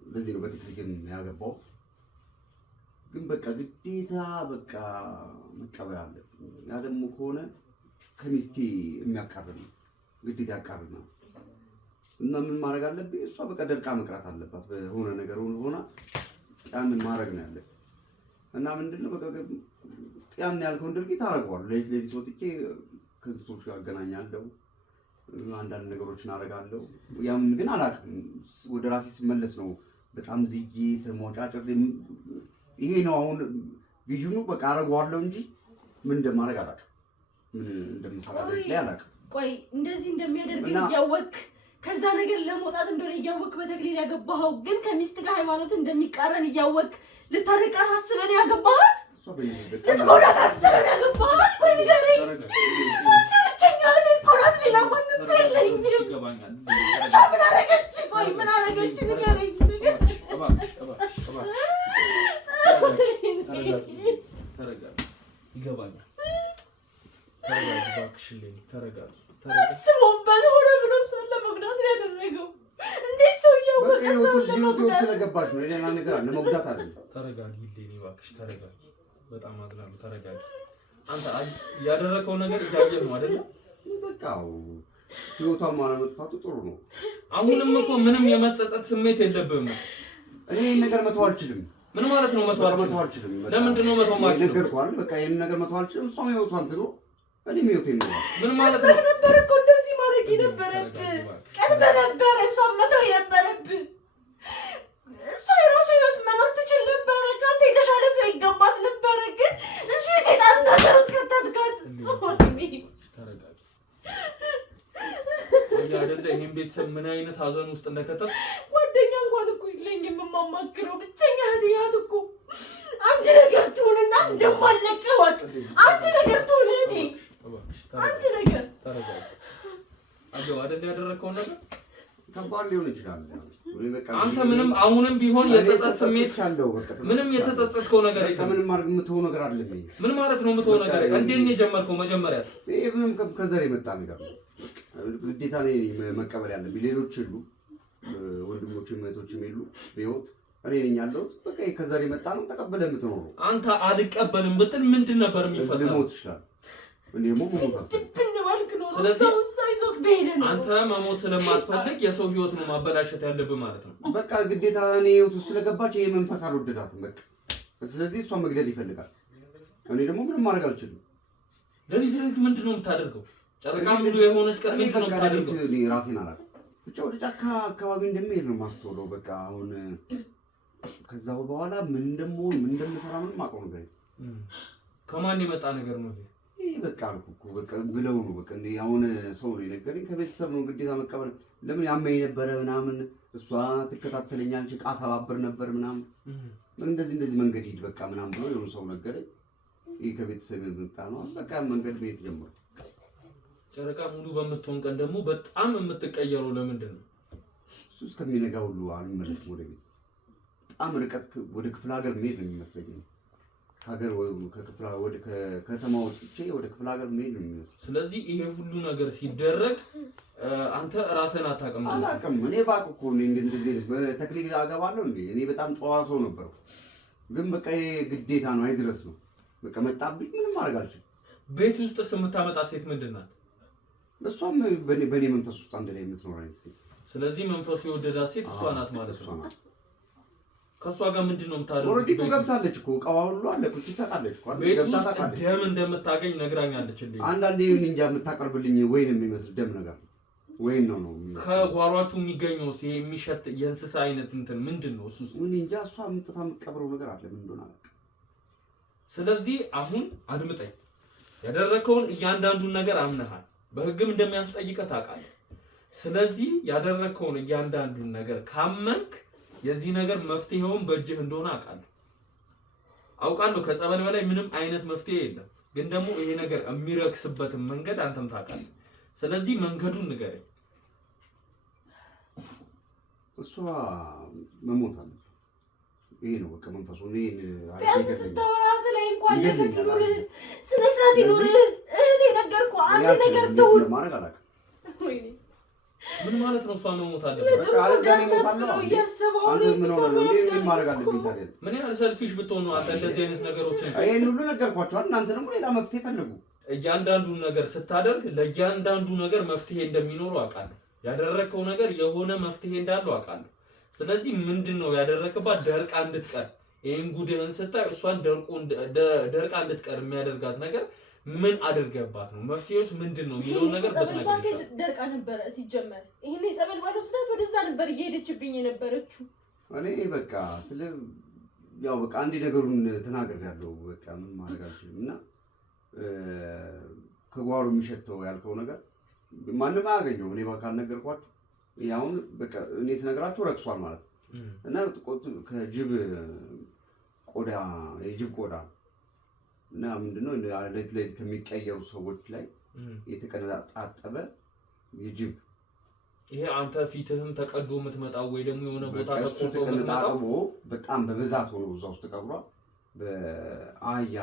ለዚህ ነው በትክክል ያገባው። ግን በቃ ግዴታ በቃ መቀበል አለብኝ። ያ ደግሞ ከሆነ ከሚስቴ የሚያቃርም ግዴታ ያቃርም ነው እና ምን ማድረግ አለብኝ? እሷ በቃ ደርቃ መቅራት አለባት። በሆነ ነገር ሆና ያንን ማድረግ ነው ያለብኝ እና ምንድነው በቃ ያን ያልከውን ድርጊት አደርገዋለሁ። ለዚህ ወጥቼ ከሰዎች ጋር አገናኛለሁ፣ አንዳንድ ነገሮችን አደርጋለሁ። ያም ግን አላውቅም። ወደ ራሴ ስመለስ ነው በጣም ዝዬ ተሞጫጭር። ይሄ ነው አሁን ቪዥኑ። በቃ አደርገዋለሁ እንጂ ምን እንደማደርግ አላውቅም። ምን እንደምሰራ ላይ አላውቅም። ቆይ እንደዚህ እንደሚያደርግ እያወቅህ ከዛ ነገር ለመውጣት እንደሆነ እያወቅህ በተክሊል ያገባኸው፣ ግን ከሚስት ጋር ሃይማኖት እንደሚቃረን እያወቅህ ልታረቃት አስበን ያገባሃት? ልትጎዳት አስበን ያገባሃት? ቆይ ንገረኝ። ብቸኛ እህቴ እኮ ናት፣ ሌላ ማንም ሰው የለኝም። እሷ ምን አደረገች? ቆይ ምን አደረገች? ንገረኝ። ይገባኛል። ተረጋጊ እባክሽ ልኝ ተረጋጊ። አስቦበት ሆነ ብሎ እሷን ለመጉዳት ነው ያደረገው። እንዴት ሰው እያወቀ ሰውን ለመጉዳት ስለገባች ነው ሌላ ነገር ለመጉዳት አይደለም። ተረጋጊ ልኝ እባክሽ ተረጋጊ። በጣም አዝናለሁ። ተረጋጊ። አንተ ያደረከው ነገር እያየህ ነው አይደል? በቃው ህይወቷን ማለመጥፋቱ ጥሩ ነው። አሁንም እኮ ምንም የመጸጸት ስሜት የለብህም። እኔ ይሄን ነገር መተው አልችልም። ምን ማለት ነው መተው አልችልም? ለምንድን ነው መተው ማልችል? ነገርኩህ በቃ ይሄን ነገር መተው አልችልም። እሷም ህይወቷን ትኖር፣ እኔም ህይወቴን ነው። ምን ማለት ነው? ነበር እኮ እንደዚህ ማድረግ የነበረብህ ቀድመህ ነበር እሷን መተው የነበረብህ። እሷ የራሷ ህይወት መኖር ትችል ነበረ። ከአንተ የተሻለ ሰው ይገባት ነበረ። ግን እዚህ ሴጣን ነገር ውስጥ ከተትካት። ተረጋጊ። አይደለ ይሄን ቤተሰብ ምን አይነት ሀዘን ውስጥ እንደከተት ጓደኛ እንኳን እኮ የለኝም የማማክረው። ብቸኛ እህቴ ናት እኮ። አንድ ነገር ትሁንና እንደማለቀህ ወቅ አንድ ነገር ትሁን እህቴ፣ አንድ ነገር ተረጋጊ። አየው አይደለ ያደረከው ነገር ከባድ ሊሆን ይችላል። አንተ ምንም አሁንም ቢሆን የጸጸት ስሜት ካለው ምንም የተጸጸትከው ነገር የለም። ምንም ማድረግ የምትሆነው ነገር አይደለም። ምን ማለት ነው የምትሆነው ነገር? እንዴት ነው የጀመርከው? መጀመሪያ ይሄ ምንም ከዘር የመጣ ነገር ነው። ግዴታ ነው መቀበል ያለብኝ። ሌሎች ሁሉ ወንድሞችም እህቶችም የሉ በህይወት እኔ ነኝ ያለሁት። በቃ ከዘር የመጣ ነው። ተቀበለህ የምትኖረው። አንተ አልቀበልም ብትል ምንድን ነበር የሚፈጠረው? ልሞት ይችላል። እኔ ደግሞ መሞት ስለዚህ አንተ መሞት ስለማትፈልግ የሰው ህይወት ነው ማበላሸት ያለብህ ማለት ነው። በቃ ግዴታ እኔ ህይወት ውስጥ ስለገባች ይሄ መንፈስ አልወደዳትም። በቃ ስለዚህ እሷን መግደል ይፈልጋል። እኔ ደግሞ ምንም ማድረግ አልችልም። ለሊት ምንድን ነው የምታደርገው? ጨረቃ ሙሉ የሆነች ቀን ምንድን ነው የምታደርገው? እኔ ራሴን አላውቅም። ብቻ ወደ ጫካ አካባቢ እንደምሄድ ነው የማስተውለው። በቃ አሁን ከዛ በኋላ ምን እንደምሰራ ምንም አውቀው ነገር የለም። ከማን የመጣ ነገር ነው ይሄ? በቃ አልኩህ እኮ በቃ ብለው ነው በቃ እንዴ አሁን ሰው ነው የነገረኝ። ከቤተሰብ ነው ግዴታ መቀበል። ለምን ያመኝ ነበረ ምናምን፣ እሷ ትከታተለኛለች፣ ዕቃ ሰባብር ነበር ምናምን፣ እንደዚህ መንገድ ሂድ በቃ ምናምን ብሎ የሆነ ሰው ነገረኝ። ይሄ ከቤተሰብ የመጣ ነው። በቃ መንገድ መሄድ ጀመርኩ። ጨረቃ ሙሉ በምትሆን ቀን ደግሞ በጣም የምትቀየረው ለምንድን ነው? እሱ እስከሚነጋ ሁሉ አልመለስም ወደ ቤት። በጣም ርቀት ወደ ክፍለ ሀገር መሄድ ነው የሚመስለኝ። ሀገር ወደ ከተማ ወጥቼ ወደ ክፍለ ሀገር መሄድ ነው የሚመስለኝ። ስለዚህ ይሄ ሁሉ ነገር ሲደረግ አንተ ራስህን አታውቅም? አላውቅም። እኔ እባክህ እኮ እንደዚህ በተክሊል አገባለሁ እንዴ? እኔ በጣም ጨዋ ሰው ነበርኩ። ግን በቃ ይሄ ግዴታ ነው፣ አይድረስ ነው በቃ መጣብኝ። ምንም ማድረግ አልችልም። ቤት ውስጥ የምታመጣ ሴት ምንድን ናት? እሷም በእኔ መንፈስ ውስጥ አንድ ላይ የምትኖር አይነት ሴት። ስለዚህ መንፈሱ የወደዳት ሴት እሷ ናት ማለት ነው። ከእሷ ጋር ምንድን ነው የምታደርገው? ኦልሬዲ እኮ ገብታለች እኮ ዕቃዋ ሁሉ አለ እኮ ታውቃለች እኮ ቤት ውስጥ ደም እንደምታገኝ ነግራኛለች። እንዴ አንዳንዴ እንጃ የምታቀርብልኝ ወይን የሚመስል ደም ነገር ወይን ነው። ከጓሯችሁ የሚገኘው የሚሸት የእንስሳ አይነት እንትን ምንድን ነው እሱ? እንጃ እሷ የምጥታ የምትቀብረው ነገር አለ ምን እንደሆነ አላውቅም። ስለዚህ አሁን አድምጠኝ። ያደረከውን እያንዳንዱን ነገር አምነሃል። በህግም እንደሚያስጠይቀህ ታውቃለህ። ስለዚህ ያደረከውን እያንዳንዱን ነገር ካመንክ የዚህ ነገር መፍትሄውን በእጅህ እንደሆነ አውቃለሁ። ከጸበል በላይ ምንም አይነት መፍትሄ የለም። ግን ደግሞ ይሄ ነገር የሚረክስበትን መንገድ አንተም ታውቃለህ። ስለዚህ መንገዱን ንገረኝ። እሷ መሞት አለ። ይሄ ነው በቃ መንፈሱ። ቢያንስ ስታወራ በላይ እንኳን ለፈት ይኑር፣ ስነ ስርዓት ይኑር። እህቴ ነገርኩህ አንድ ነገር ተውል ማድረግ አላውቅም። ወይኔ ምን ማለት ነው? እሷ መሞት አለበት። በቃ አለዛኔ ሞታለሁ። አንተ ምን ሆነ ነው እንዴ? ምን ማድረግ አለብኝ ታዲያ? ምን ያህል ሰልፊሽ ብትሆኑ አንተ እንደዚህ አይነት ነገሮችን ይሄን ሁሉ ነገርኳችሁ። እናንተ ደግሞ ሌላ መፍትሄ ፈልጉ። እያንዳንዱን ነገር ስታደርግ ለእያንዳንዱ ነገር መፍትሄ እንደሚኖረው አውቃለሁ። ያደረከው ነገር የሆነ መፍትሄ እንዳለው አውቃለሁ። ስለዚህ ምንድነው ያደረክባት? ደርቃ እንድትቀር ይሄን ጉድህን ስታይ እሷን ደርቃ እንድትቀር የሚያደርጋት ነገር ምን አድርገባት ነው? መፍትሄውስ ምንድነው የሚለው ነገር በትነግረኝ። ደርቃ ነበረ ሲጀመር። ይሄን የጸበል ባለው ስላት ወደዛ ነበር እየሄደችብኝ የነበረችው። እኔ በቃ ያው በቃ አንዴ ነገሩን ተናግሬያለሁ። በቃ ምን ማድረግ አልችልም። እና ከጓሮ የሚሸተው ያልከው ነገር ማንም አያገኘው። እኔ ባካ ነገርኳችሁ። ያውን በቃ እኔ ስነግራችሁ ረክሷል ማለት እና ከጅብ ቆዳ የጅብ ቆዳ እና ምንድነው ለሌት ከሚቀየሩ ሰዎች ላይ የተቀነጣጠበ የጅብ ይሄ አንተ ፊትህም ተቀዶ የምትመጣው ወይ ደግሞ የሆነ ቦታ ተቆርጦ የምትመጣው በጣም በብዛት ሆኖ እዛ ውስጥ ተቀብሯል። በአህያ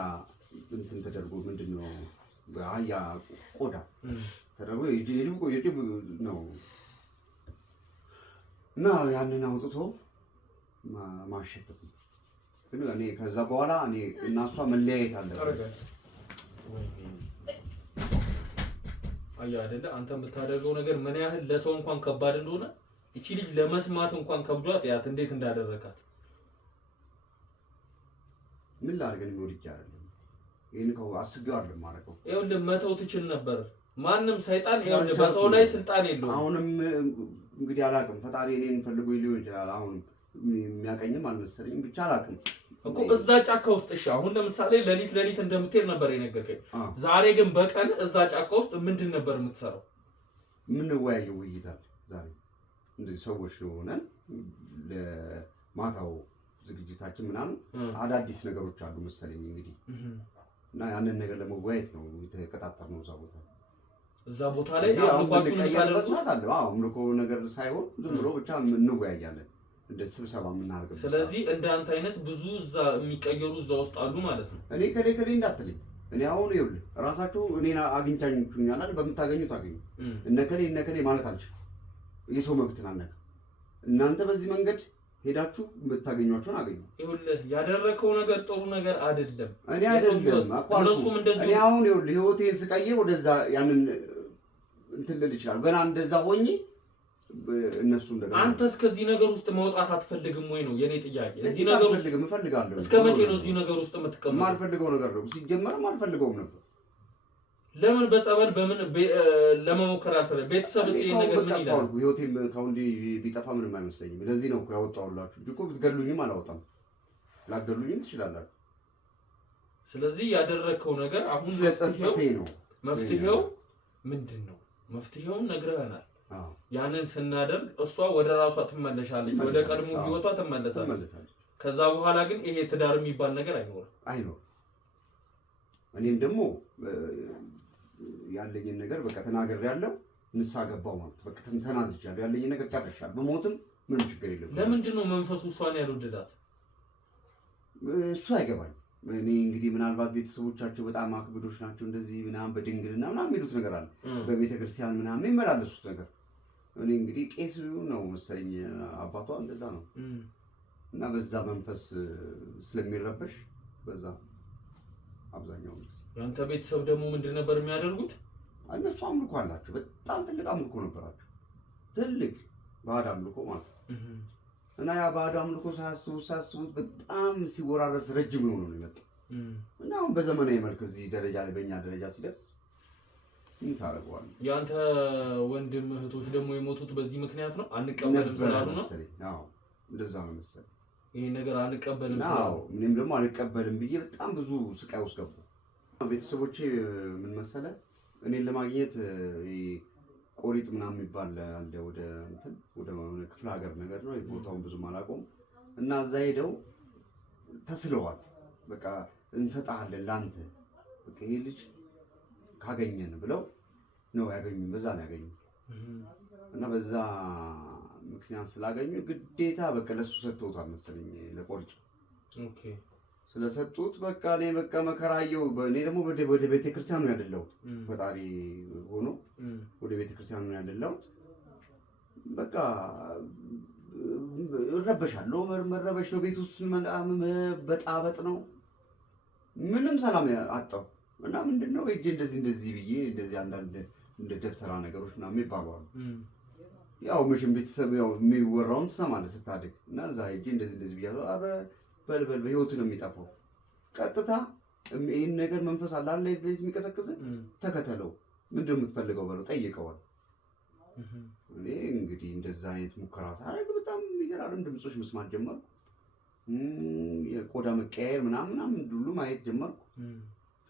እንትን ተደርጎ ምንድነው በአህያ ቆዳ ተደርጎ የጅብ ነው እና ያንን አውጥቶ ማሸተት ነው። ግን እኔ ከዛ በኋላ እኔ እና እሷ መለያየት አለብን። አያ አይደለ አንተ የምታደርገው ነገር ምን ያህል ለሰው እንኳን ከባድ እንደሆነ እቺ ልጅ ለመስማት እንኳን ከብዷት ያት እንዴት እንዳደረካት ምን ላድርግ ነው ይቻላል። ይሄን አስቤው አይደለም ማረከው። ይኸውልህ መተው ትችል ነበር። ማንም ሰይጣን ይኸውልህ በሰው ላይ ስልጣን የለውም። አሁንም እንግዲህ አላውቅም። ፈጣሪ እኔን ፈልጎ ሊሆን ይችላል። አሁን የሚያቀኝም አልመሰለኝም። ብቻ አላውቅም እኮ እዛ ጫካ ውስጥ እሺ፣ አሁን ለምሳሌ ለሊት እንደምትሄድ ነበር የነገርከኝ። ዛሬ ግን በቀን እዛ ጫካ ውስጥ ምንድን ነበር የምትሰራው? የምንወያየው ውይይት አለ። ዛሬ እንደዚህ ሰዎች ሆነን ለማታው ዝግጅታችን ምናምን አዳዲስ ነገሮች አሉ መሰለኝ እንግዲህ እና ያንን ነገር ለመወያየት ነው የተቀጣጠርነው እዛ ቦታ ላይ አምልኳችሁን ታደርጉት አለ። አዎ አምልኮ ነገር ሳይሆን ዝም ብሎ ብቻ እንወያያለን እንደ ስብሰባ የምናደርገው። ስለዚህ እንዳንተ አይነት ብዙ እዛ የሚቀየሩ እዛ ውስጥ አሉ ማለት ነው። እኔ ከሌ እንዳትልኝ። እኔ አሁን ይኸውልህ ራሳችሁ እኔን አግኝታችሁኛል አይደል? በምታገኙት አገኙ። እነከሌ ማለት አልችልም። የሰው መብትን አልነካም። እናንተ በዚህ መንገድ ሄዳችሁ የምታገኟቸውን አገኙ። ይኸውልህ ያደረከው ነገር ጥሩ ነገር አይደለም። እኔ አይደለም እነሱም እንደዚህ እኔ አሁን ይኸውልህ ህይወቴን ስቀይር ወደዛ ያንን እንትን ልል ይችላል። ገና እንደዛ ሆኜ እነሱ እንደገና አንተ እስከዚህ ነገር ውስጥ መውጣት አትፈልግም ወይ ነው የኔ ጥያቄ። እዚህ ነገር ውስጥ እፈልጋለሁ። እስከ መቼ ነው እዚህ ነገር ውስጥ የምትቀመጠው? የማልፈልገው ነገር ነው። ሲጀመርም አልፈልገውም ነበር። ለምን በጸበል በምን ለመሞከር አልፈለግም? ቤተሰብስ ይሄን ነገር ምን ይላል? ህይወቴም ከአሁን ቢጠፋ ምንም አይመስለኝም። ለዚህ ነው እኮ ያወጣሁላችሁ እንጂ እኮ ብትገሉኝም አላወጣም። ላገሉኝም ትችላላችሁ። ስለዚህ ያደረከው ነገር አሁን ስለጸጸቴ ነው። መፍትሄው ምንድን ነው? መፍትሄውን ነግረህናል። ያንን ስናደርግ እሷ ወደ ራሷ ትመለሻለች፣ ወደ ቀድሞ ህይወቷ ትመለሳለች። ከዛ በኋላ ግን ይሄ ትዳር የሚባል ነገር አይኖርም። እኔም ደግሞ ያለኝን ነገር በቃ ተናግሬያለሁ። ንስሓ ገባሁ ማለት በቃ ተናዝቻለሁ። ያለኝን ነገር ጨርሻለሁ። በሞትም ምንም ችግር የለም። ለምንድን ነው መንፈሱ እሷን ያልወደዳት? እሱ አይገባኝ። እኔ እንግዲህ ምናልባት ቤተሰቦቻቸው በጣም አክብዶች ናቸው፣ እንደዚህ ምናምን በድንግልና ምናምን የሚሉት ነገር አለ፣ በቤተክርስቲያን ምናምን የሚመላለሱት ነገር። እኔ እንግዲህ ቄስ ነው መሰለኝ አባቷ እንደዛ ነው እና በዛ መንፈስ ስለሚረበሽ በዛ አብዛኛው ያንተ ቤተሰብ ደግሞ ምንድን ነበር የሚያደርጉት? እነሱ አምልኮ አላቸው። በጣም ትልቅ አምልኮ ነበራቸው። ትልቅ ባዕድ አምልኮ ማለት ነው። እና ያ ባዕድ አምልኮ ሳያስቡት በጣም ሲወራረስ ረጅም የሆነ ነው የመጣው። እና አሁን በዘመናዊ መልክ እዚህ ደረጃ ላይ በእኛ ደረጃ ሲደርስ ምን ታደርገዋለህ? ያንተ ወንድም እህቶች ደግሞ የሞቱት በዚህ ምክንያት ነው። አንቀበልም ስላሉ ነው። አዎ እንደዛ ነው መሰለኝ። ይሄን ነገር አንቀበልም ስላሉ እኔም ደግሞ አልቀበልም ብዬ በጣም ብዙ ስቃይ ውስጥ ገቡ። ቤተሰቦቼ ምን መሰለህ እኔን ለማግኘት ቆሪጥ ምናምን የሚባል አለ ወደ ክፍለ ሀገር ነገር ነው። ቦታውን ብዙም አላውቀውም። እና እዛ ሄደው ተስለዋል። በቃ እንሰጣለን ላንተ በቃ ይሄ ልጅ ካገኘን ብለው ነው ያገኙኝ። በዛ ነው ያገኙኝ። እና በዛ ምክንያት ስላገኙ ግዴታ በቃ ለሱ ሰጥተውታል መሰለኝ ለቆሪጥ። ኦኬ ስለሰጡት በቃ እኔ በቃ መከራየው እኔ ደግሞ ወደ ቤተክርስቲያን ነው ያደለው ፈጣሪ ሆኖ ወደ ቤተክርስቲያን ነው ያደለው በቃ ረበሻለሁ መረበሽ ነው ቤት ውስጥ በጣበጥ ነው ምንም ሰላም አጣው እና ምንድነው እጄ እንደዚህ ብዬ እንደዚህ አንዳንድ እንደ ደብተራ ነገሮች እና የሚባሉት ያው ምሽም ቤተሰብ ያው የሚወራውን ትሰማለህ ስታድግ እና እዛ እጄ እንደዚህ ብያለሁ አረ በልበል በህይወቱ ነው የሚጠፋው ቀጥታ ይሄን ነገር መንፈስ አለ አይደል የሚቀሰቅስ ተከተለው ምንድነው የምትፈልገው በለው ጠይቀዋል እኔ እንግዲህ እንደዛ አይነት ሙከራ ሳደርግ በጣም የሚገራርም ድምጾች መስማት ጀመርኩ የቆዳ መቀያየር ምናምን ሁሉ ማየት ጀመርኩ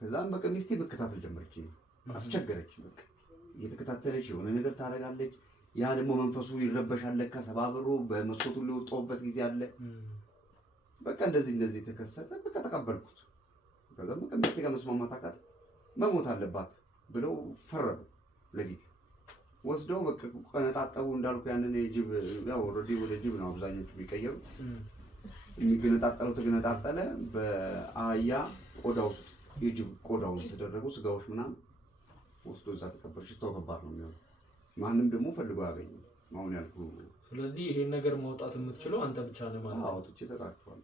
ከዛም በቃ ሚስቴ በከታተል ጀመረች አስቸገረች በቃ እየተከታተለች የሆነ ነገር ታረጋለች ያ ደግሞ መንፈሱ ይረበሻል ለካ ሰባብሮ በመስኮቱ ሊወጣውበት ጊዜ አለ በቃ እንደዚህ ተከሰተ በቃ ተቀበልኩት ከዛም በቃ ሚስቴ ጋር መስማማት አቃት መሞት አለባት ብለው ፈረዱ ለዲት ወስደው በቃ ቀነጣጣው እንዳልኩ ያንን የጅብ ያው ኦሬዲ ወደ ጅብ ነው አብዛኞቹ ቢቀየሩ የሚገነጣጠለው ተገነጣጠለ በአያ ቆዳ ውስጥ የጅብ ቆዳው ተደረጉ ስጋዎች ምናምን ወስዶ እዛ ተቀበል ሽታው ከባድ ነው የሚሆነው ማንም ደግሞ ፈልጎ ያገኘ አሁን ያልኩ ስለዚህ ይሄን ነገር ማውጣት የምትችለው አንተ ብቻ ነህ ማለት ነው አውጥቼ ተቃጥቷል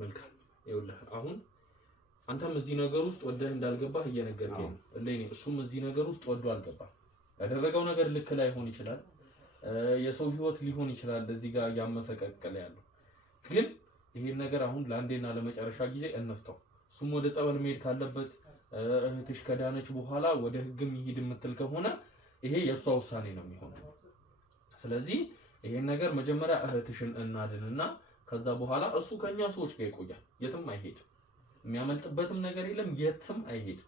መልካም ይኸውልህ አሁን አንተም እዚህ ነገር ውስጥ ወደህ እንዳልገባህ እየነገርከኝ ነው እለኔ እሱም እዚህ ነገር ውስጥ ወዶ አልገባም ያደረገው ነገር ልክ ላይሆን ይችላል የሰው ህይወት ሊሆን ይችላል እዚህ ጋር ያመሰቀቀለ ያለው ግን ይሄን ነገር አሁን ለአንዴና ለመጨረሻ ጊዜ እንፍታው እሱም ወደ ጸበል መሄድ ካለበት እህትሽ ከዳነች በኋላ ወደ ህግም ይሄድ የምትል ከሆነ ይሄ የሷ ውሳኔ ነው የሚሆነው ስለዚህ ይሄን ነገር መጀመሪያ እህትሽን እናድንና ከዛ በኋላ እሱ ከኛ ሰዎች ጋር ይቆያል የትም አይሄድ የሚያመልጥበትም ነገር የለም የትም አይሄድ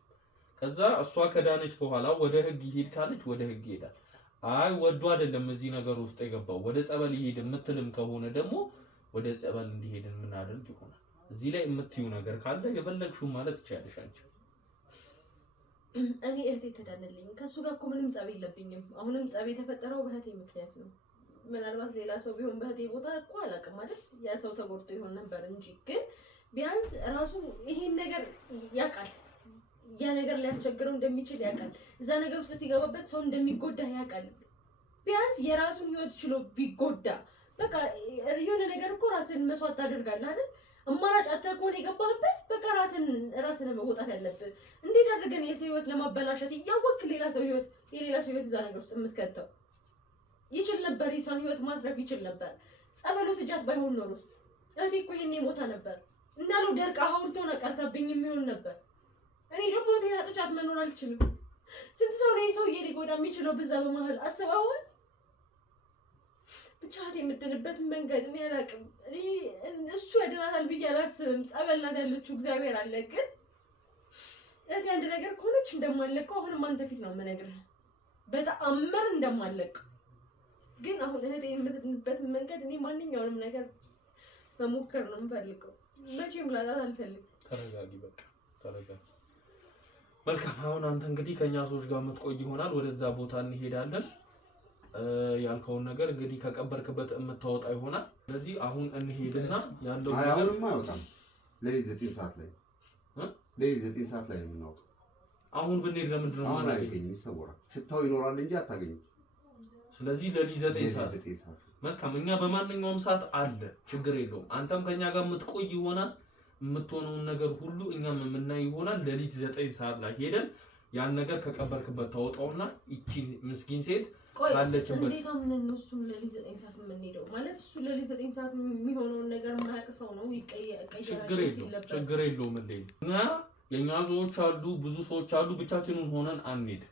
ከዛ እሷ ከዳነች በኋላ ወደ ህግ ይሄድ ካለች ወደ ህግ ይሄዳል አይ ወዶ አይደለም እዚህ ነገር ውስጥ የገባው ወደ ጸበል ይሄድ የምትልም ከሆነ ደግሞ ወደ ጸበል እንዲሄድ ምን አድርግ ይሆናል እዚህ ላይ የምትዩ ነገር ካለ የፈለግሽው ማለት ትችያለሽ አንቺ እኔ እህቴ ተዳነልኝ ከሱ ጋር እኮ ምንም ጸብ የለብኝም አሁንም ጸብ የተፈጠረው በእህቴ ምክንያት ነው ምናልባት ሌላ ሰው ቢሆን በእህቴ ቦታ እኮ አላውቅም አይደል ያ ሰው ተጎድቶ ይሆን ነበር እንጂ ግን ቢያንስ ራሱ ይሄን ነገር ያውቃል ያ ነገር ሊያስቸግረው እንደሚችል ያውቃል እዛ ነገር ውስጥ ሲገባበት ሰው እንደሚጎዳ ያውቃል ቢያንስ የራሱን ህይወት ችሎ ቢጎዳ በቃ የሆነ ነገር እኮ ራስን መስዋዕት ታደርጋለህ አይደል አማራጭ አታቆን የገባህበት በቃ ራስን መወጣት ያለብህ እንዴት አድርገን የሰው ህይወት ለማበላሸት እያወቅ ሌላ ሰው ህይወት እዛ ነገር ውስጥ የምትከተው ይችል ነበር የሷን ህይወት ማትረፍ ይችል ነበር ጸበሉ ስጃት ባይሆን ኖሮስ እህቴ እኮ ይሄኔ ሞታ ነበር እናለው ደርቃ ሐውልት ሆና ቀርታብኝ የሚሆን ነበር እኔ ደግሞ ተያጥቻት መኖር አልችልም ስንት ሰው ነው ሰው ሊጎዳ የሚችለው በዛ በመሃል አስበዋል ብቻት የምትድንበት መንገድ እኔ አላውቅም እኔ እሱ ያድናታል ብዬ አላስብም ጸበል ናት ያለችው እግዚአብሔር አለ ግን እህቴ አንድ ነገር ከሆነች እንደማለቀው አሁንም አንተ ፊት ነው የምነግርህ በተአምር እንደማለቅ ግን አሁን እህቴ የምትድንበት መንገድ እኔ ማንኛውንም ነገር መሞከር ነው የምፈልገው መቼም ላጣት አልፈልግም ተረጋጊ በቃ ተረጋጊ መልካም አሁን አንተ እንግዲህ ከኛ ሰዎች ጋር መጥቆይ ይሆናል ወደዛ ቦታ እንሄዳለን ያልከውን ነገር እንግዲህ ከቀበርክበት የምታወጣ ይሆናል ስለዚህ አሁን እንሄድና ያለው ነገር አሁንማ አይወጣም ለሊት 9 ሰዓት ላይ ለሊት 9 ሰዓት ላይ ነው የምናወጣው አሁን ብንሄድ ለምንድን ነው ማናገኝ ይሰወራል ሽታው ይኖራል እንጂ አታገኙ ስለዚህ ለሊት 9 ሰዓት መልካም እኛ በማንኛውም ሰዓት አለ ችግር የለውም አንተም ከኛ ጋር የምትቆይ ይሆናል የምትሆነውን ነገር ሁሉ እኛም የምናይ ይሆናል ለሊት 9 ሰዓት ላይ ሄደን ያን ነገር ከቀበርክበት ታወጣውና እቺ ምስኪን ሴት ካለችበት እንዴት አምነን እሱም ለሊት 9 ሰዓት የምንሄደው ማለት እሱ ለሊት 9 ሰዓት የሚሆነውን ነገር ማያውቅ ሰው ነው ይቀየራል ችግር የለውም እና የኛ ሰዎች አሉ ብዙ ሰዎች አሉ ብቻችንን ሆነን አንሄድ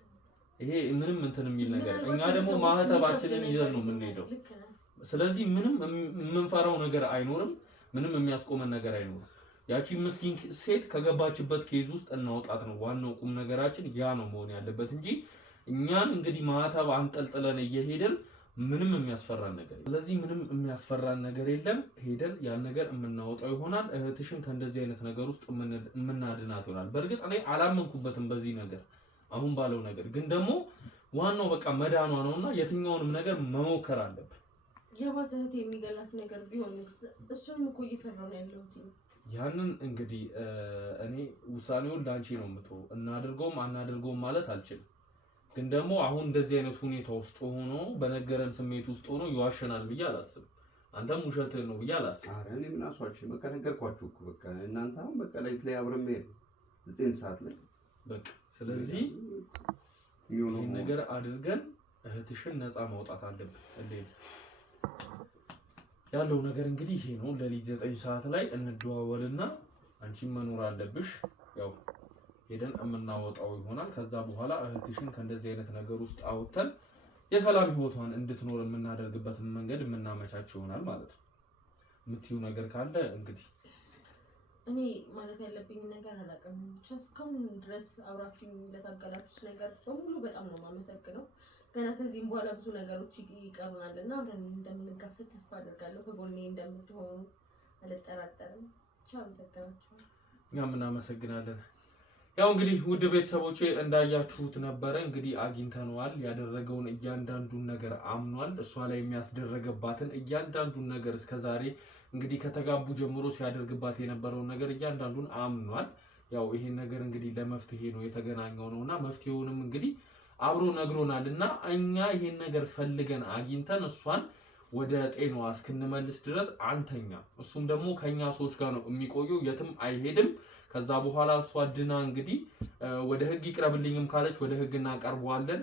ይሄ ምንም እንትን የሚል ነገር እኛ ደግሞ ማህተባችንን ይዘን ነው የምንሄደው ስለዚህ ምንም የምንፈራው ነገር አይኖርም ምንም የሚያስቆመን ነገር አይኖርም ያቺ ምስኪን ሴት ከገባችበት ኬዝ ውስጥ እናውጣት ነው ዋናው ቁም ነገራችን ያ ነው መሆን ያለበት እንጂ እኛን እንግዲህ ማህተብ አንጠልጥለን እየሄድን ምንም የሚያስፈራን ነገር ስለዚህ ምንም የሚያስፈራን ነገር የለም ሄደን ያን ነገር የምናወጣው ይሆናል እህትሽን ከእንደዚህ አይነት ነገር ውስጥ የምናድናት ይሆናል በእርግጥ እኔ አላመንኩበትም በዚህ ነገር አሁን ባለው ነገር ግን ደግሞ ዋናው በቃ መዳኗ ነውና የትኛውንም ነገር መሞከር አለብን የባሰ እህቴ የሚገላት ነገር ቢሆንስ እሱንም እኮ እየፈራሁ ነው ያለሁት ያንን እንግዲህ እኔ ውሳኔውን ላንቺ ነው የምተው። እናድርገውም አናድርገውም ማለት አልችልም። ግን ደግሞ አሁን እንደዚህ አይነት ሁኔታ ውስጥ ሆኖ በነገረን ስሜት ውስጥ ሆኖ ይዋሸናል ብዬ አላስብም። አንተም ውሸትህን ነው ብዬ አላስብም። ኧረ እኔ ምን አስዋሽኝ? በቃ ነገርኳችሁ እኮ በቃ እናንተ አሁን በቃ ሌሊት ላይ አብረን መሄድ 9 ሰዓት ላይ በቃ ስለዚህ ይሄን ነገር አድርገን እህትሽን ነፃ ማውጣት አለብን። እንዴ ያለው ነገር እንግዲህ ይሄ ነው። ሌሊት 9 ሰዓት ላይ እንደዋወልና አንቺም መኖር አለብሽ። ያው ሄደን የምናወጣው ይሆናል። ከዛ በኋላ እህትሽን ከእንደዚህ አይነት ነገር ውስጥ አውጥተን የሰላም ህይወቷን እንድትኖር የምናደርግበትን መንገድ የምናመቻች ይሆናል ማለት ነው። የምትይው ነገር ካለ እንግዲህ እኔ ማለት ያለብኝ ነገር አላውቅም። ብቻ እስካሁን ድረስ አብራችሁኝ ለታገላችሁት ነገር በሙሉ በጣም ነው የማመሰግነው። ገና ከዚህም በኋላ ብዙ ነገሮች ይቀሩናልና አብረን እንደምንጋፈጥ ተስፋ አደርጋለሁ። ከጎኔ እንደምትሆኑ አልጠራጠርም። ብቻ አመሰግናችኋለሁ። እኛም እናመሰግናለን። ያው እንግዲህ ውድ ቤተሰቦቼ እንዳያችሁት ነበረ። እንግዲህ አግኝተነዋል። ያደረገውን እያንዳንዱን ነገር አምኗል። እሷ ላይ የሚያስደረገባትን እያንዳንዱን ነገር እስከዛሬ እንግዲህ ከተጋቡ ጀምሮ ሲያደርግባት የነበረውን ነገር እያንዳንዱን አምኗል። ያው ይሄን ነገር እንግዲህ ለመፍትሄ ነው የተገናኘው ነውና መፍትሄውንም እንግዲህ አብሮ ነግሮናል እና እኛ ይሄን ነገር ፈልገን አግኝተን እሷን ወደ ጤናዋ እስክንመልስ ድረስ አንተኛ። እሱም ደግሞ ከኛ ሰዎች ጋር ነው የሚቆየው፣ የትም አይሄድም። ከዛ በኋላ እሷ ድና እንግዲህ ወደ ህግ ይቅረብልኝም ካለች ወደ ህግ እናቀርበዋለን።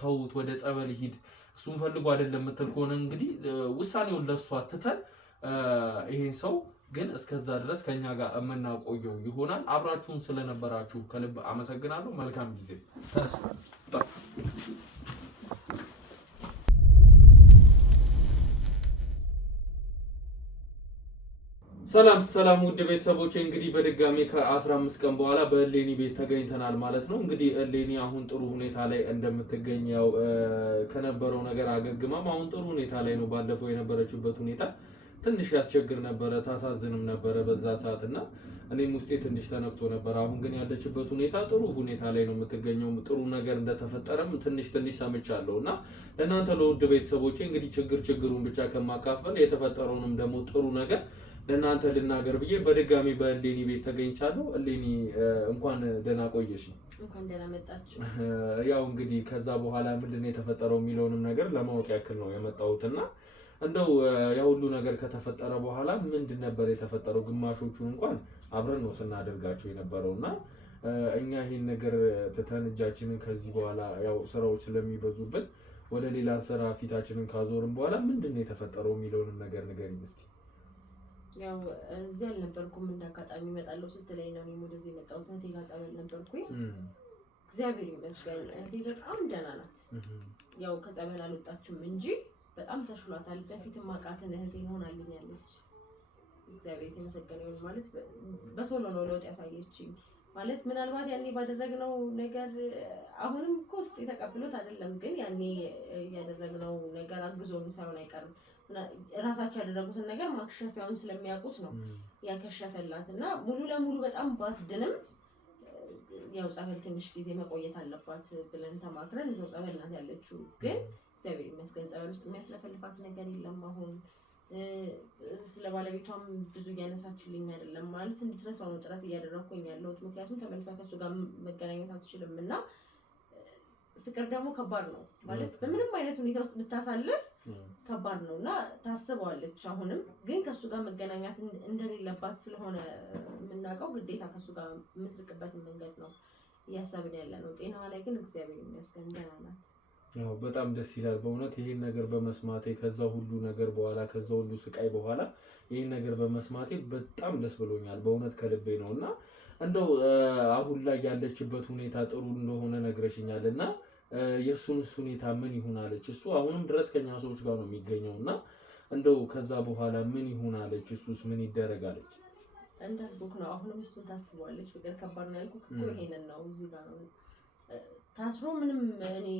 ተውት ወደ ጸበል ይሂድ እሱን ፈልጎ አይደለም የምትል ከሆነ እንግዲህ ውሳኔውን ለእሷ ትተን ይሄን ሰው ግን እስከዛ ድረስ ከኛ ጋር የምናቆየው ይሆናል። አብራችሁን ስለነበራችሁ ከልብ አመሰግናለሁ። መልካም ጊዜ። ሰላም ውድ ቤተሰቦቼ እንግዲህ በድጋሚ ከ15 ቀን በኋላ በእሌኒ ቤት ተገኝተናል ማለት ነው። እንግዲህ እሌኒ አሁን ጥሩ ሁኔታ ላይ እንደምትገኝ ያው ከነበረው ነገር አገግማም አሁን ጥሩ ሁኔታ ላይ ነው። ባለፈው የነበረችበት ሁኔታ ትንሽ ያስቸግር ነበረ፣ ታሳዝንም ነበረ በዛ ሰዓት እና እኔም ውስጤ ትንሽ ተነክቶ ነበር። አሁን ግን ያለችበት ሁኔታ ጥሩ ሁኔታ ላይ ነው የምትገኘው። ጥሩ ነገር እንደተፈጠረም ትንሽ ሰምቻለሁ እና ለእናንተ ለውድ ቤተሰቦቼ እንግዲህ ችግሩን ብቻ ከማካፈል የተፈጠረውንም ደግሞ ጥሩ ነገር ለእናንተ ልናገር ብዬ በድጋሚ በእሌኒ ቤት ተገኝቻለሁ። እሌኒ እንኳን ደህና ቆየሽ። እንኳን ደህና መጣችሁ። ያው እንግዲህ ከዛ በኋላ ምንድነው የተፈጠረው የሚለውንም ነገር ለማወቅ ያክል ነው የመጣሁትና እንደው ያ ሁሉ ነገር ከተፈጠረ በኋላ ምንድን ነበር የተፈጠረው? ግማሾቹን እንኳን አብረን ነው ስናደርጋቸው የነበረውና እኛ ይሄን ነገር ትተን እጃችንን ከዚህ በኋላ ያው ስራዎች ስለሚበዙብን ወደ ሌላ ስራ ፊታችንን ካዞርን በኋላ ምንድነው የተፈጠረው የሚለውንም ነገር ንገሪኝ እስቲ። ያው እዚህ አልነበርኩም፣ እንዳጋጣሚ እመጣለሁ ስትለኝ ነው እኔም ወደዚህ የመጣሁት። እህቴ ጋር ጸበል ነበርኩኝ። እግዚአብሔር ይመስገን እህቴ በጣም ደህና ናት። ያው ከጸበል አልወጣችም እንጂ በጣም ተሽሏታል። በፊትም አውቃትን እህቴን ሆናልኛለች። እግዚአብሔር የተመሰገነ ይሁን። ማለት በቶሎ ነው ለውጥ ያሳየችኝ። ማለት ምናልባት ያኔ ባደረግነው ነገር አሁንም እኮ ውስጥ የተቀብሎት አይደለም፣ ግን ያኔ ያደረግነው ነገር አግዞን ሳይሆን አይቀርም። ራሳቸው ያደረጉትን ነገር ማክሸፊያውን ስለሚያውቁት ነው ያከሸፈላት እና ሙሉ ለሙሉ በጣም ባትድንም ያው ጸበል ትንሽ ጊዜ መቆየት አለባት ብለን ተማክረን እዛው ጸበል ናት ያለችው። ግን እግዚአብሔር ይመስገን ጸበል ውስጥ የሚያስለፈልፋት ነገር የለም። አሁን ስለ ባለቤቷም ብዙ እያነሳችልኝ አይደለም። ማለት እንድትረሳው ነው ጥረት እያደረኩኝ ያለሁት። ምክንያቱም ተመልሳ ከሱ ጋር መገናኘት አትችልም እና ፍቅር ደግሞ ከባድ ነው። ማለት በምንም አይነት ሁኔታ ውስጥ ብታሳልፍ ከባድ ነው እና ታስበዋለች። አሁንም ግን ከሱ ጋር መገናኛት እንደሌለባት ስለሆነ የምናውቀው ግዴታ ከሱ ጋር የምትርቅበትን መንገድ ነው እያሰብን ያለ ነው። ጤናዋ ላይ ግን እግዚአብሔር ይመስገን ደህና ናት። ያው በጣም ደስ ይላል በእውነት ይሄን ነገር በመስማቴ። ከዛ ሁሉ ነገር በኋላ ከዛ ሁሉ ስቃይ በኋላ ይሄን ነገር በመስማቴ በጣም ደስ ብሎኛል በእውነት ከልቤ ነው እና እንደው አሁን ላይ ያለችበት ሁኔታ ጥሩ እንደሆነ ነግረሽኛል እና የሱንስ ሁኔታ ምን ይሆናለች? እሱ አሁንም ድረስ ከኛ ሰዎች ጋር ነው የሚገኘው እና እንደው ከዛ በኋላ ምን ይሆናለች? እሱስ ምን ይደረጋለች? እንዳልኩህ ነው አሁንም እሱን ታስበዋለች። ፍቅር ከባድ ነው ያልኩህ እኮ ይሄንን ነው። እዚህ ጋር ነው ታስሮ ምንም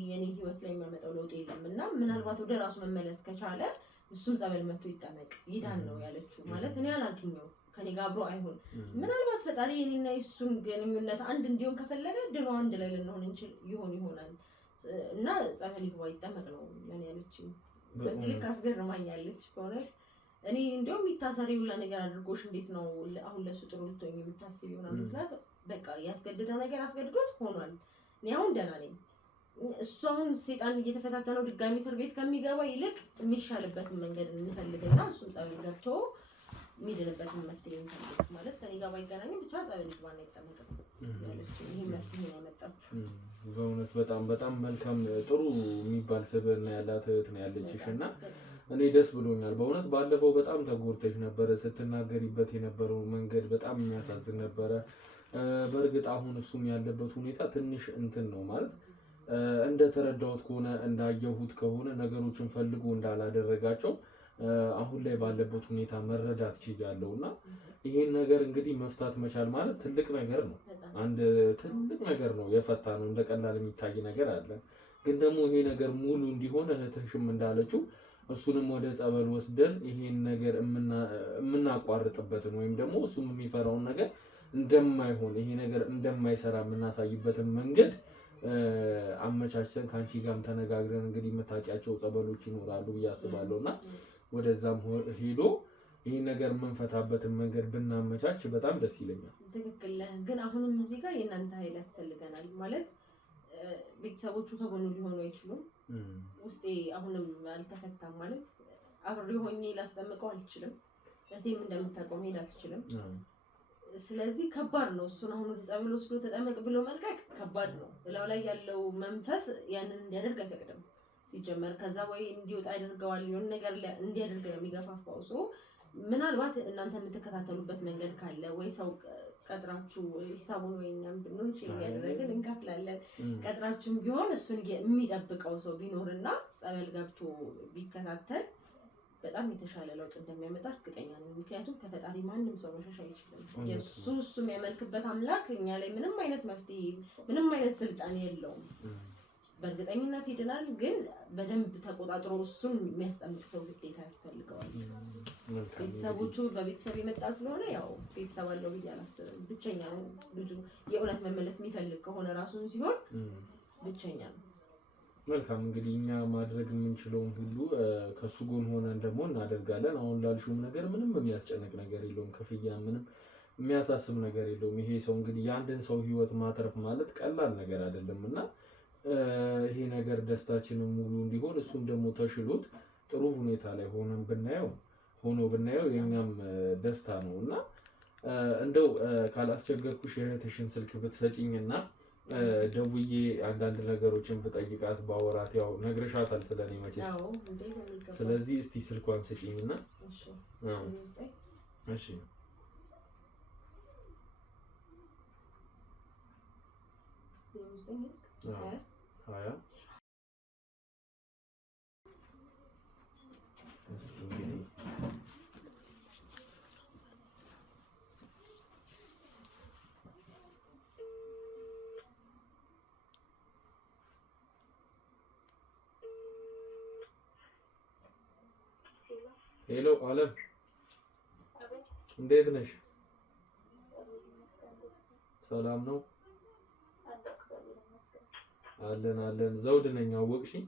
የኔ ህይወት ላይ የሚያመጣው ለውጥ የለም እና ምናልባት ወደ ራሱ መመለስ ከቻለ እሱም ጸበል መጥቶ ይጠመቅ ይዳን ነው ያለችው። ማለት እኔ አላገኘው ከኔ ጋር አብሮ አይሆን። ምናልባት ፈጣሪ የኔና የሱን ግንኙነት አንድ እንዲሆን ከፈለገ ድኖ አንድ ላይ ልንሆን ይሆናል እና ጸበል ይግባ ይጠመቅ ነው ለኔ ያለችኝ። በዚህ ልክ አስገርማኛለች በእውነት እኔ እንደውም የሚታሰሪ ሁላ ነገር አድርጎሽ እንዴት ነው አሁን ለሱ ጥሩ ልትሆኝ የምታስቢው ምናምን ስላት በቃ ያስገድደው ነገር አስገድዶት ሆኗል። እኔ አሁን ደህና ነኝ። እሱ አሁን ሰይጣን እየተፈታተነው ድጋሚ እስር ቤት ከሚገባ ይልቅ የሚሻልበትን መንገድ እንፈልግና እሱም ጸበል ገብቶ የሚድንበትን መፍትሄ እንፈልግ ማለት ከኔ ጋር ባይገናኝም ብቻ ጸበል ይግባና ይጠመቅ ያለች ይሄ መፍትሄ ነው ያመጣችው። በእውነት በጣም መልካም ጥሩ የሚባል ስብዕና ያላት እህት ነው ያለችሽ እና እኔ ደስ ብሎኛል በእውነት። ባለፈው በጣም ተጎድተሽ ነበረ፣ ስትናገሪበት የነበረው መንገድ በጣም የሚያሳዝን ነበረ። በእርግጥ አሁን እሱም ያለበት ሁኔታ ትንሽ እንትን ነው ማለት እንደተረዳሁት ከሆነ እንዳየሁት ከሆነ ነገሮችን ፈልጎ እንዳላደረጋቸው አሁን ላይ ባለበት ሁኔታ መረዳት ችያለሁ እና ይሄን ነገር እንግዲህ መፍታት መቻል ማለት ትልቅ ነገር ነው። አንድ ትልቅ ነገር ነው የፈታ ነው እንደ ቀላል የሚታይ ነገር አለ። ግን ደግሞ ይሄ ነገር ሙሉ እንዲሆን እህትሽም እንዳለችው እሱንም ወደ ጸበል ወስደን ይሄን ነገር የምናቋርጥበትን ወይም ደግሞ እሱም የሚፈራውን ነገር እንደማይሆን ይሄ ነገር እንደማይሰራ የምናሳይበትን መንገድ አመቻችተን ከአንቺ ጋርም ተነጋግረን እንግዲህ የምታውቂያቸው ጸበሎች ይኖራሉ ብዬ አስባለሁ እና ወደዛም ሄዶ ይሄን ነገር የምንፈታበትን መንገድ ብናመቻች በጣም ደስ ይለኛል። ትክክል። ግን አሁንም እዚህ ጋር የእናንተ ኃይል ያስፈልገናል ማለት ቤተሰቦቹ ከጎኑ ሊሆኑ አይችሉም። ውስጤ አሁንም አልተፈታም ማለት አብሬ ሆኜ ላስጠምቀው አልችልም። እቴም እንደምታውቀው ሄድ አትችልም። ስለዚህ ከባድ ነው። እሱን አሁን ወደ ጸበል ወስዶ ተጠመቅ ብሎ መልቀቅ ከባድ ነው። እላው ላይ ያለው መንፈስ ያንን እንዲያደርግ አይፈቅድም ሲጀመር። ከዛ ወይ እንዲወጣ ያደርገዋል የሆነ ነገር እንዲያደርግ ነው የሚገፋፋው። ሰው ምናልባት እናንተ የምትከታተሉበት መንገድ ካለ ወይ ሰው ቀጥራችሁ ሂሳቡን ወይ እኛም ብንሆን ያደረግን እንከፍላለን ቀጥራችሁም ቢሆን እሱን የሚጠብቀው ሰው ቢኖርና ጸበል ገብቶ ቢከታተል በጣም የተሻለ ለውጥ እንደሚያመጣ እርግጠኛ ነኝ። ምክንያቱም ከፈጣሪ ማንም ሰው መሸሽ አይችልም። የሱ እሱ የሚያመልክበት አምላክ እኛ ላይ ምንም አይነት መፍትሄ ምንም አይነት ስልጣን የለውም። በእርግጠኝነት ይድናል፣ ግን በደንብ ተቆጣጥሮ እሱን የሚያስጠምቅ ሰው ግዴታ ያስፈልገዋል። ቤተሰቦቹ በቤተሰብ የመጣ ስለሆነ ያው ቤተሰብ አለው ብዬ አላስብም። ብቸኛ ነው ልጁ። የእውነት መመለስ የሚፈልግ ከሆነ ራሱን ሲሆን ብቸኛ ነው። መልካም እንግዲህ እኛ ማድረግ የምንችለውን ሁሉ ከሱ ጎን ሆነን ደግሞ እናደርጋለን። አሁን ላልሽውም ነገር ምንም የሚያስጨንቅ ነገር የለውም። ክፍያ ምንም የሚያሳስብ ነገር የለውም። ይሄ ሰው እንግዲህ የአንድን ሰው ሕይወት ማትረፍ ማለት ቀላል ነገር አይደለም እና ይሄ ነገር ደስታችንን ሙሉ እንዲሆን እሱም ደግሞ ተሽሎት ጥሩ ሁኔታ ላይ ብናየው የኛም ደስታ ነው እና እንደው ካላስቸገርኩሽ የእህትሽን ስልክ ብትሰጪኝና ደውዬ አንዳንድ ነገሮችን ብጠይቃት ባወራት ያው ነግረሻታል ስለኔ መቼስ። ስለዚህ እስቲ ስልኳን ስጪኝና እሺ ሀያ እስቲ እንግዲህ ሄሎ አለም እንዴት ነሽ? ሰላም ነው? አለን። ዘውድ ነኝ። አወቅሽኝ?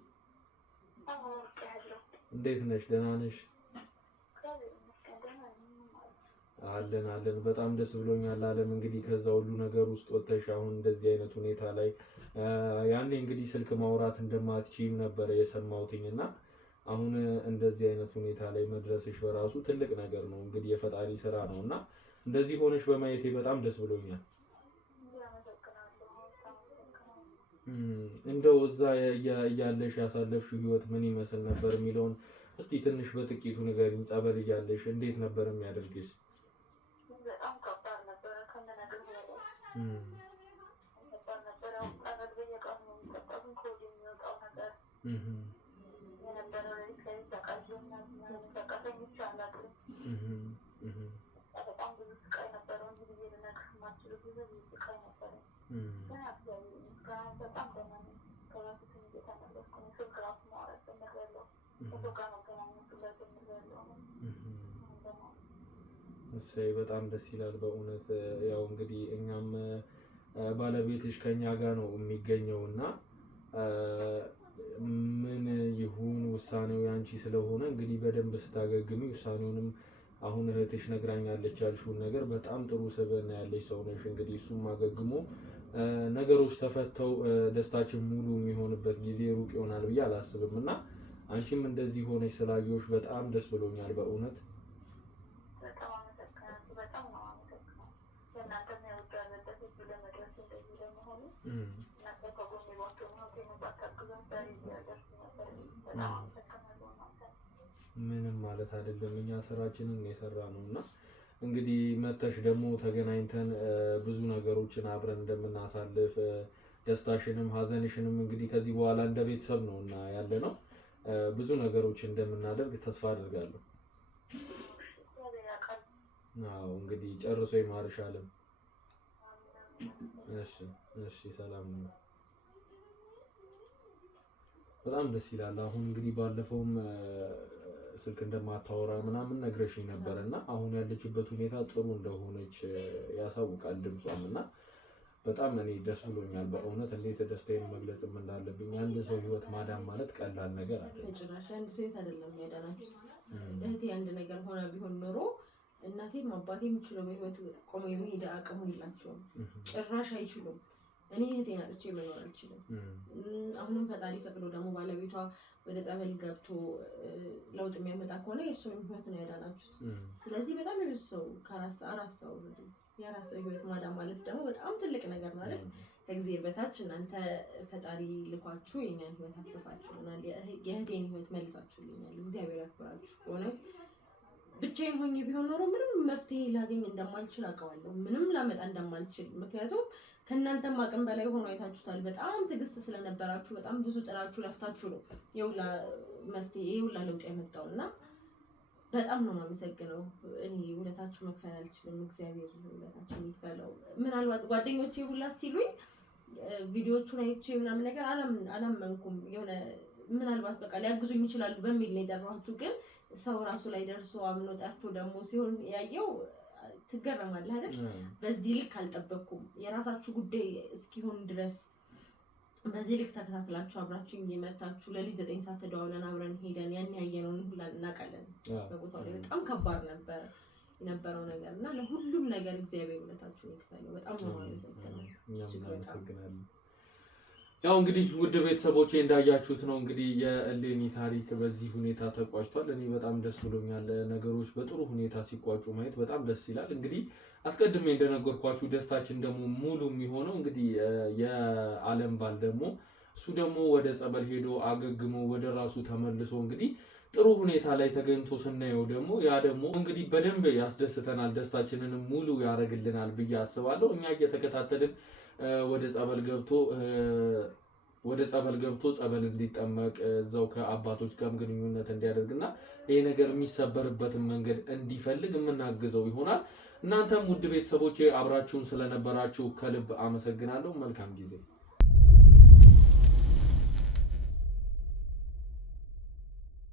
እንዴት ነሽ? ደህና ነሽ? አለን። በጣም ደስ ብሎኛል አለም። እንግዲህ ከዛ ሁሉ ነገር ውስጥ ወጥተሽ አሁን እንደዚህ አይነት ሁኔታ ላይ ያኔ እንግዲህ ስልክ ማውራት እንደማትችይም ነበር የሰማሁትኝ እና አሁን እንደዚህ አይነት ሁኔታ ላይ መድረስሽ በራሱ ትልቅ ነገር ነው። እንግዲህ የፈጣሪ ስራ ነው እና እንደዚህ ሆነሽ በማየቴ በጣም ደስ ብሎኛል። እንደው እዛ እያለሽ ያሳለፍሽው ህይወት ምን ይመስል ነበር የሚለውን እስቲ ትንሽ በጥቂቱ ንገሪኝ። ጸበል እያለሽ እንዴት ነበር የሚያደርግሽ? በጣም ከባድ ነበረ። ከመናገር ከባድ ነበረ። ጸበል በየቀኑ ነው የሚጠጣው። ኮድ የሚወጣው ነገር የነበረው ላይ ተቃጅና ተቃተኝ ይቻላል። በጣም ብዙ ስቃይ ነበረው። እንግዲህ ልነግርሽ የማልችለው ብዙ ስቃይ ነበረ። ግን አብዛኛው በጣም ደህና ነኝ። ከበፊት እንዴት አነበርኩ ስልክ ራሱ ማውራት ጀምሬያለሁ። ከሰው ጋር መገናኘት ጀምሬያለሁ። እሰይ በጣም ደስ ይላል በእውነት። ያው እንግዲህ እኛም ባለቤትሽ ከኛ ጋር ነው የሚገኘው እና ምን ይሁን ውሳኔው ያንቺ ስለሆነ እንግዲህ በደንብ ስታገግሚ ውሳኔውንም አሁን እህትሽ ነግራኛለች ያልሽውን ነገር በጣም ጥሩ ስብዕና ያለሽ ሰው ነሽ። እንግዲህ እሱም አገግሞ ነገሮች ተፈተው ደስታችን ሙሉ የሚሆንበት ጊዜ ሩቅ ይሆናል ብዬ አላስብም እና አንቺም እንደዚህ ሆነሽ ስላየሁሽ በጣም ደስ ብሎኛል በእውነት። በጣም አመሰግናለሁ። በጣም ነው አመሰግናለሁ። የእናንተም ያወጡ ያለበት እጁ ለመድረስ እንደዚህ ለመሆኑ እናንተ ከጎኔ ባትሆኑ ሆቴል ባታግዙን ዛሬ ደርስ ነበር። በጣም አመሰግናለሁ። ምንም ማለት አይደለም፣ እኛ ስራችንን የሰራ ነው እና እንግዲህ መተሽ ደግሞ ተገናኝተን ብዙ ነገሮችን አብረን እንደምናሳልፍ ደስታሽንም ሀዘንሽንም እንግዲህ ከዚህ በኋላ እንደ ቤተሰብ ነው እና ያለ ነው ብዙ ነገሮችን እንደምናደርግ ተስፋ አድርጋለሁ። አዎ እንግዲህ ጨርሶ ይማርሻልም። እሺ እሺ፣ ሰላም ነው። በጣም ደስ ይላል። አሁን እንግዲህ ባለፈውም ስልክ እንደማታወራ ምናምን ነግረሽኝ ነበር እና አሁን ያለችበት ሁኔታ ጥሩ እንደሆነች ያሳውቃል ድምጿም እና በጣም እኔ ደስ ብሎኛል በእውነት። እንዴት ደስታዬን መግለጽም እንዳለብኝ አንድ ሰው ህይወት ማዳን ማለት ቀላል ነገር አይደለም። ጭራሽ አንድ ሰው አይደለም ያዳናችሁት። እህቴ አንድ ነገር ሆነ ቢሆን ኖሮ እናቴም አባቴም የሚችለው በህይወት ቆመው የመሄድ አቅሙ የላቸውም፣ ጭራሽ አይችሉም። እኔ እህቴን አጥቼ መኖር አልችልም። አሁንም ፈጣሪ ፈቅዶ ደግሞ ባለቤቷ ወደ ጸበል ገብቶ ለውጥ የሚያመጣ ከሆነ የእሱንም ህይወት ነው ያዳናችሁት። ስለዚህ በጣም የብዙ ሰው አራት ሰው የአራት ሰው ህይወት ማዳን ማለት ደግሞ በጣም ትልቅ ነገር ማለት ከእግዚአብሔር በታች እናንተ ፈጣሪ ልኳችሁ የኛን ህይወት አትርፋችሁልናል። የእህቴን ህይወት መልሳችሁልኛል። እግዚአብሔር ያክብራችሁ በእውነት። ብቻዬን ሆኜ ቢሆን ኖሮ ምንም መፍትሄ ላገኝ እንደማልችል አውቀዋለሁ። ምንም ላመጣ እንደማልችል፣ ምክንያቱም ከእናንተም አቅም በላይ ሆኖ አይታችሁታል። በጣም ትዕግስት ስለነበራችሁ በጣም ብዙ ጥራችሁ ለፍታችሁ ነው የሁላ መፍትሄ የሁላ ለውጥ ያመጣው እና በጣም ነው የማመሰግነው። እኔ ውለታችሁ መክፈል አልችልም። እግዚአብሔር ውለታችሁን ይክፈለው። ምናልባት ጓደኞቼ ሁላ ሲሉኝ ቪዲዮቹን አይቼ ምናምን ነገር አላመንኩም። የሆነ ምናልባት በቃ ሊያግዙኝ ይችላሉ በሚል ነው የጠራኋችሁ። ግን ሰው ራሱ ላይ ደርሶ አምኖ ጠርቶ ደግሞ ሲሆን ያየው ትገረማለህ አይደል? በዚህ ልክ አልጠበቅኩም። የራሳችሁ ጉዳይ እስኪሆን ድረስ በዚህ ልክ ተከታትላችሁ አብራችሁ እየመታችሁ ለሊት 9 ሰዓት ተደዋውለን አብረን ሄደን ያን ያየነውን ሁላ እናውቃለን። በቦታው ላይ በጣም ከባድ ነበር የነበረው ነገር እና ለሁሉም ነገር እግዚአብሔር ውለታችሁን ይክፈለው። በጣም ነው የማመሰግነው። እናመሰግናለን። ያው እንግዲህ ውድ ቤተሰቦቼ እንዳያችሁት ነው እንግዲህ የእሌኒ ታሪክ በዚህ ሁኔታ ተቋጭቷል። እኔ በጣም ደስ ብሎኛል። ነገሮች በጥሩ ሁኔታ ሲቋጩ ማየት በጣም ደስ ይላል። እንግዲህ አስቀድሜ እንደነገርኳችሁ ደስታችን ደግሞ ሙሉ የሚሆነው እንግዲህ የዓለም ባል ደግሞ እሱ ደግሞ ወደ ጸበል ሄዶ አገግሞ ወደ ራሱ ተመልሶ እንግዲህ ጥሩ ሁኔታ ላይ ተገኝቶ ስናየው ደግሞ ያ ደግሞ እንግዲህ በደንብ ያስደስተናል፣ ደስታችንን ሙሉ ያደርግልናል ብዬ አስባለሁ። እኛ እየተከታተልን ወደ ጸበል ገብቶ ጸበል እንዲጠመቅ እዛው ከአባቶች ጋር ግንኙነት እንዲያደርግና ይሄ ነገር የሚሰበርበትን መንገድ እንዲፈልግ የምናግዘው ይሆናል። እናንተም ውድ ቤተሰቦቼ አብራችሁን ስለነበራችሁ ከልብ አመሰግናለሁ። መልካም ጊዜ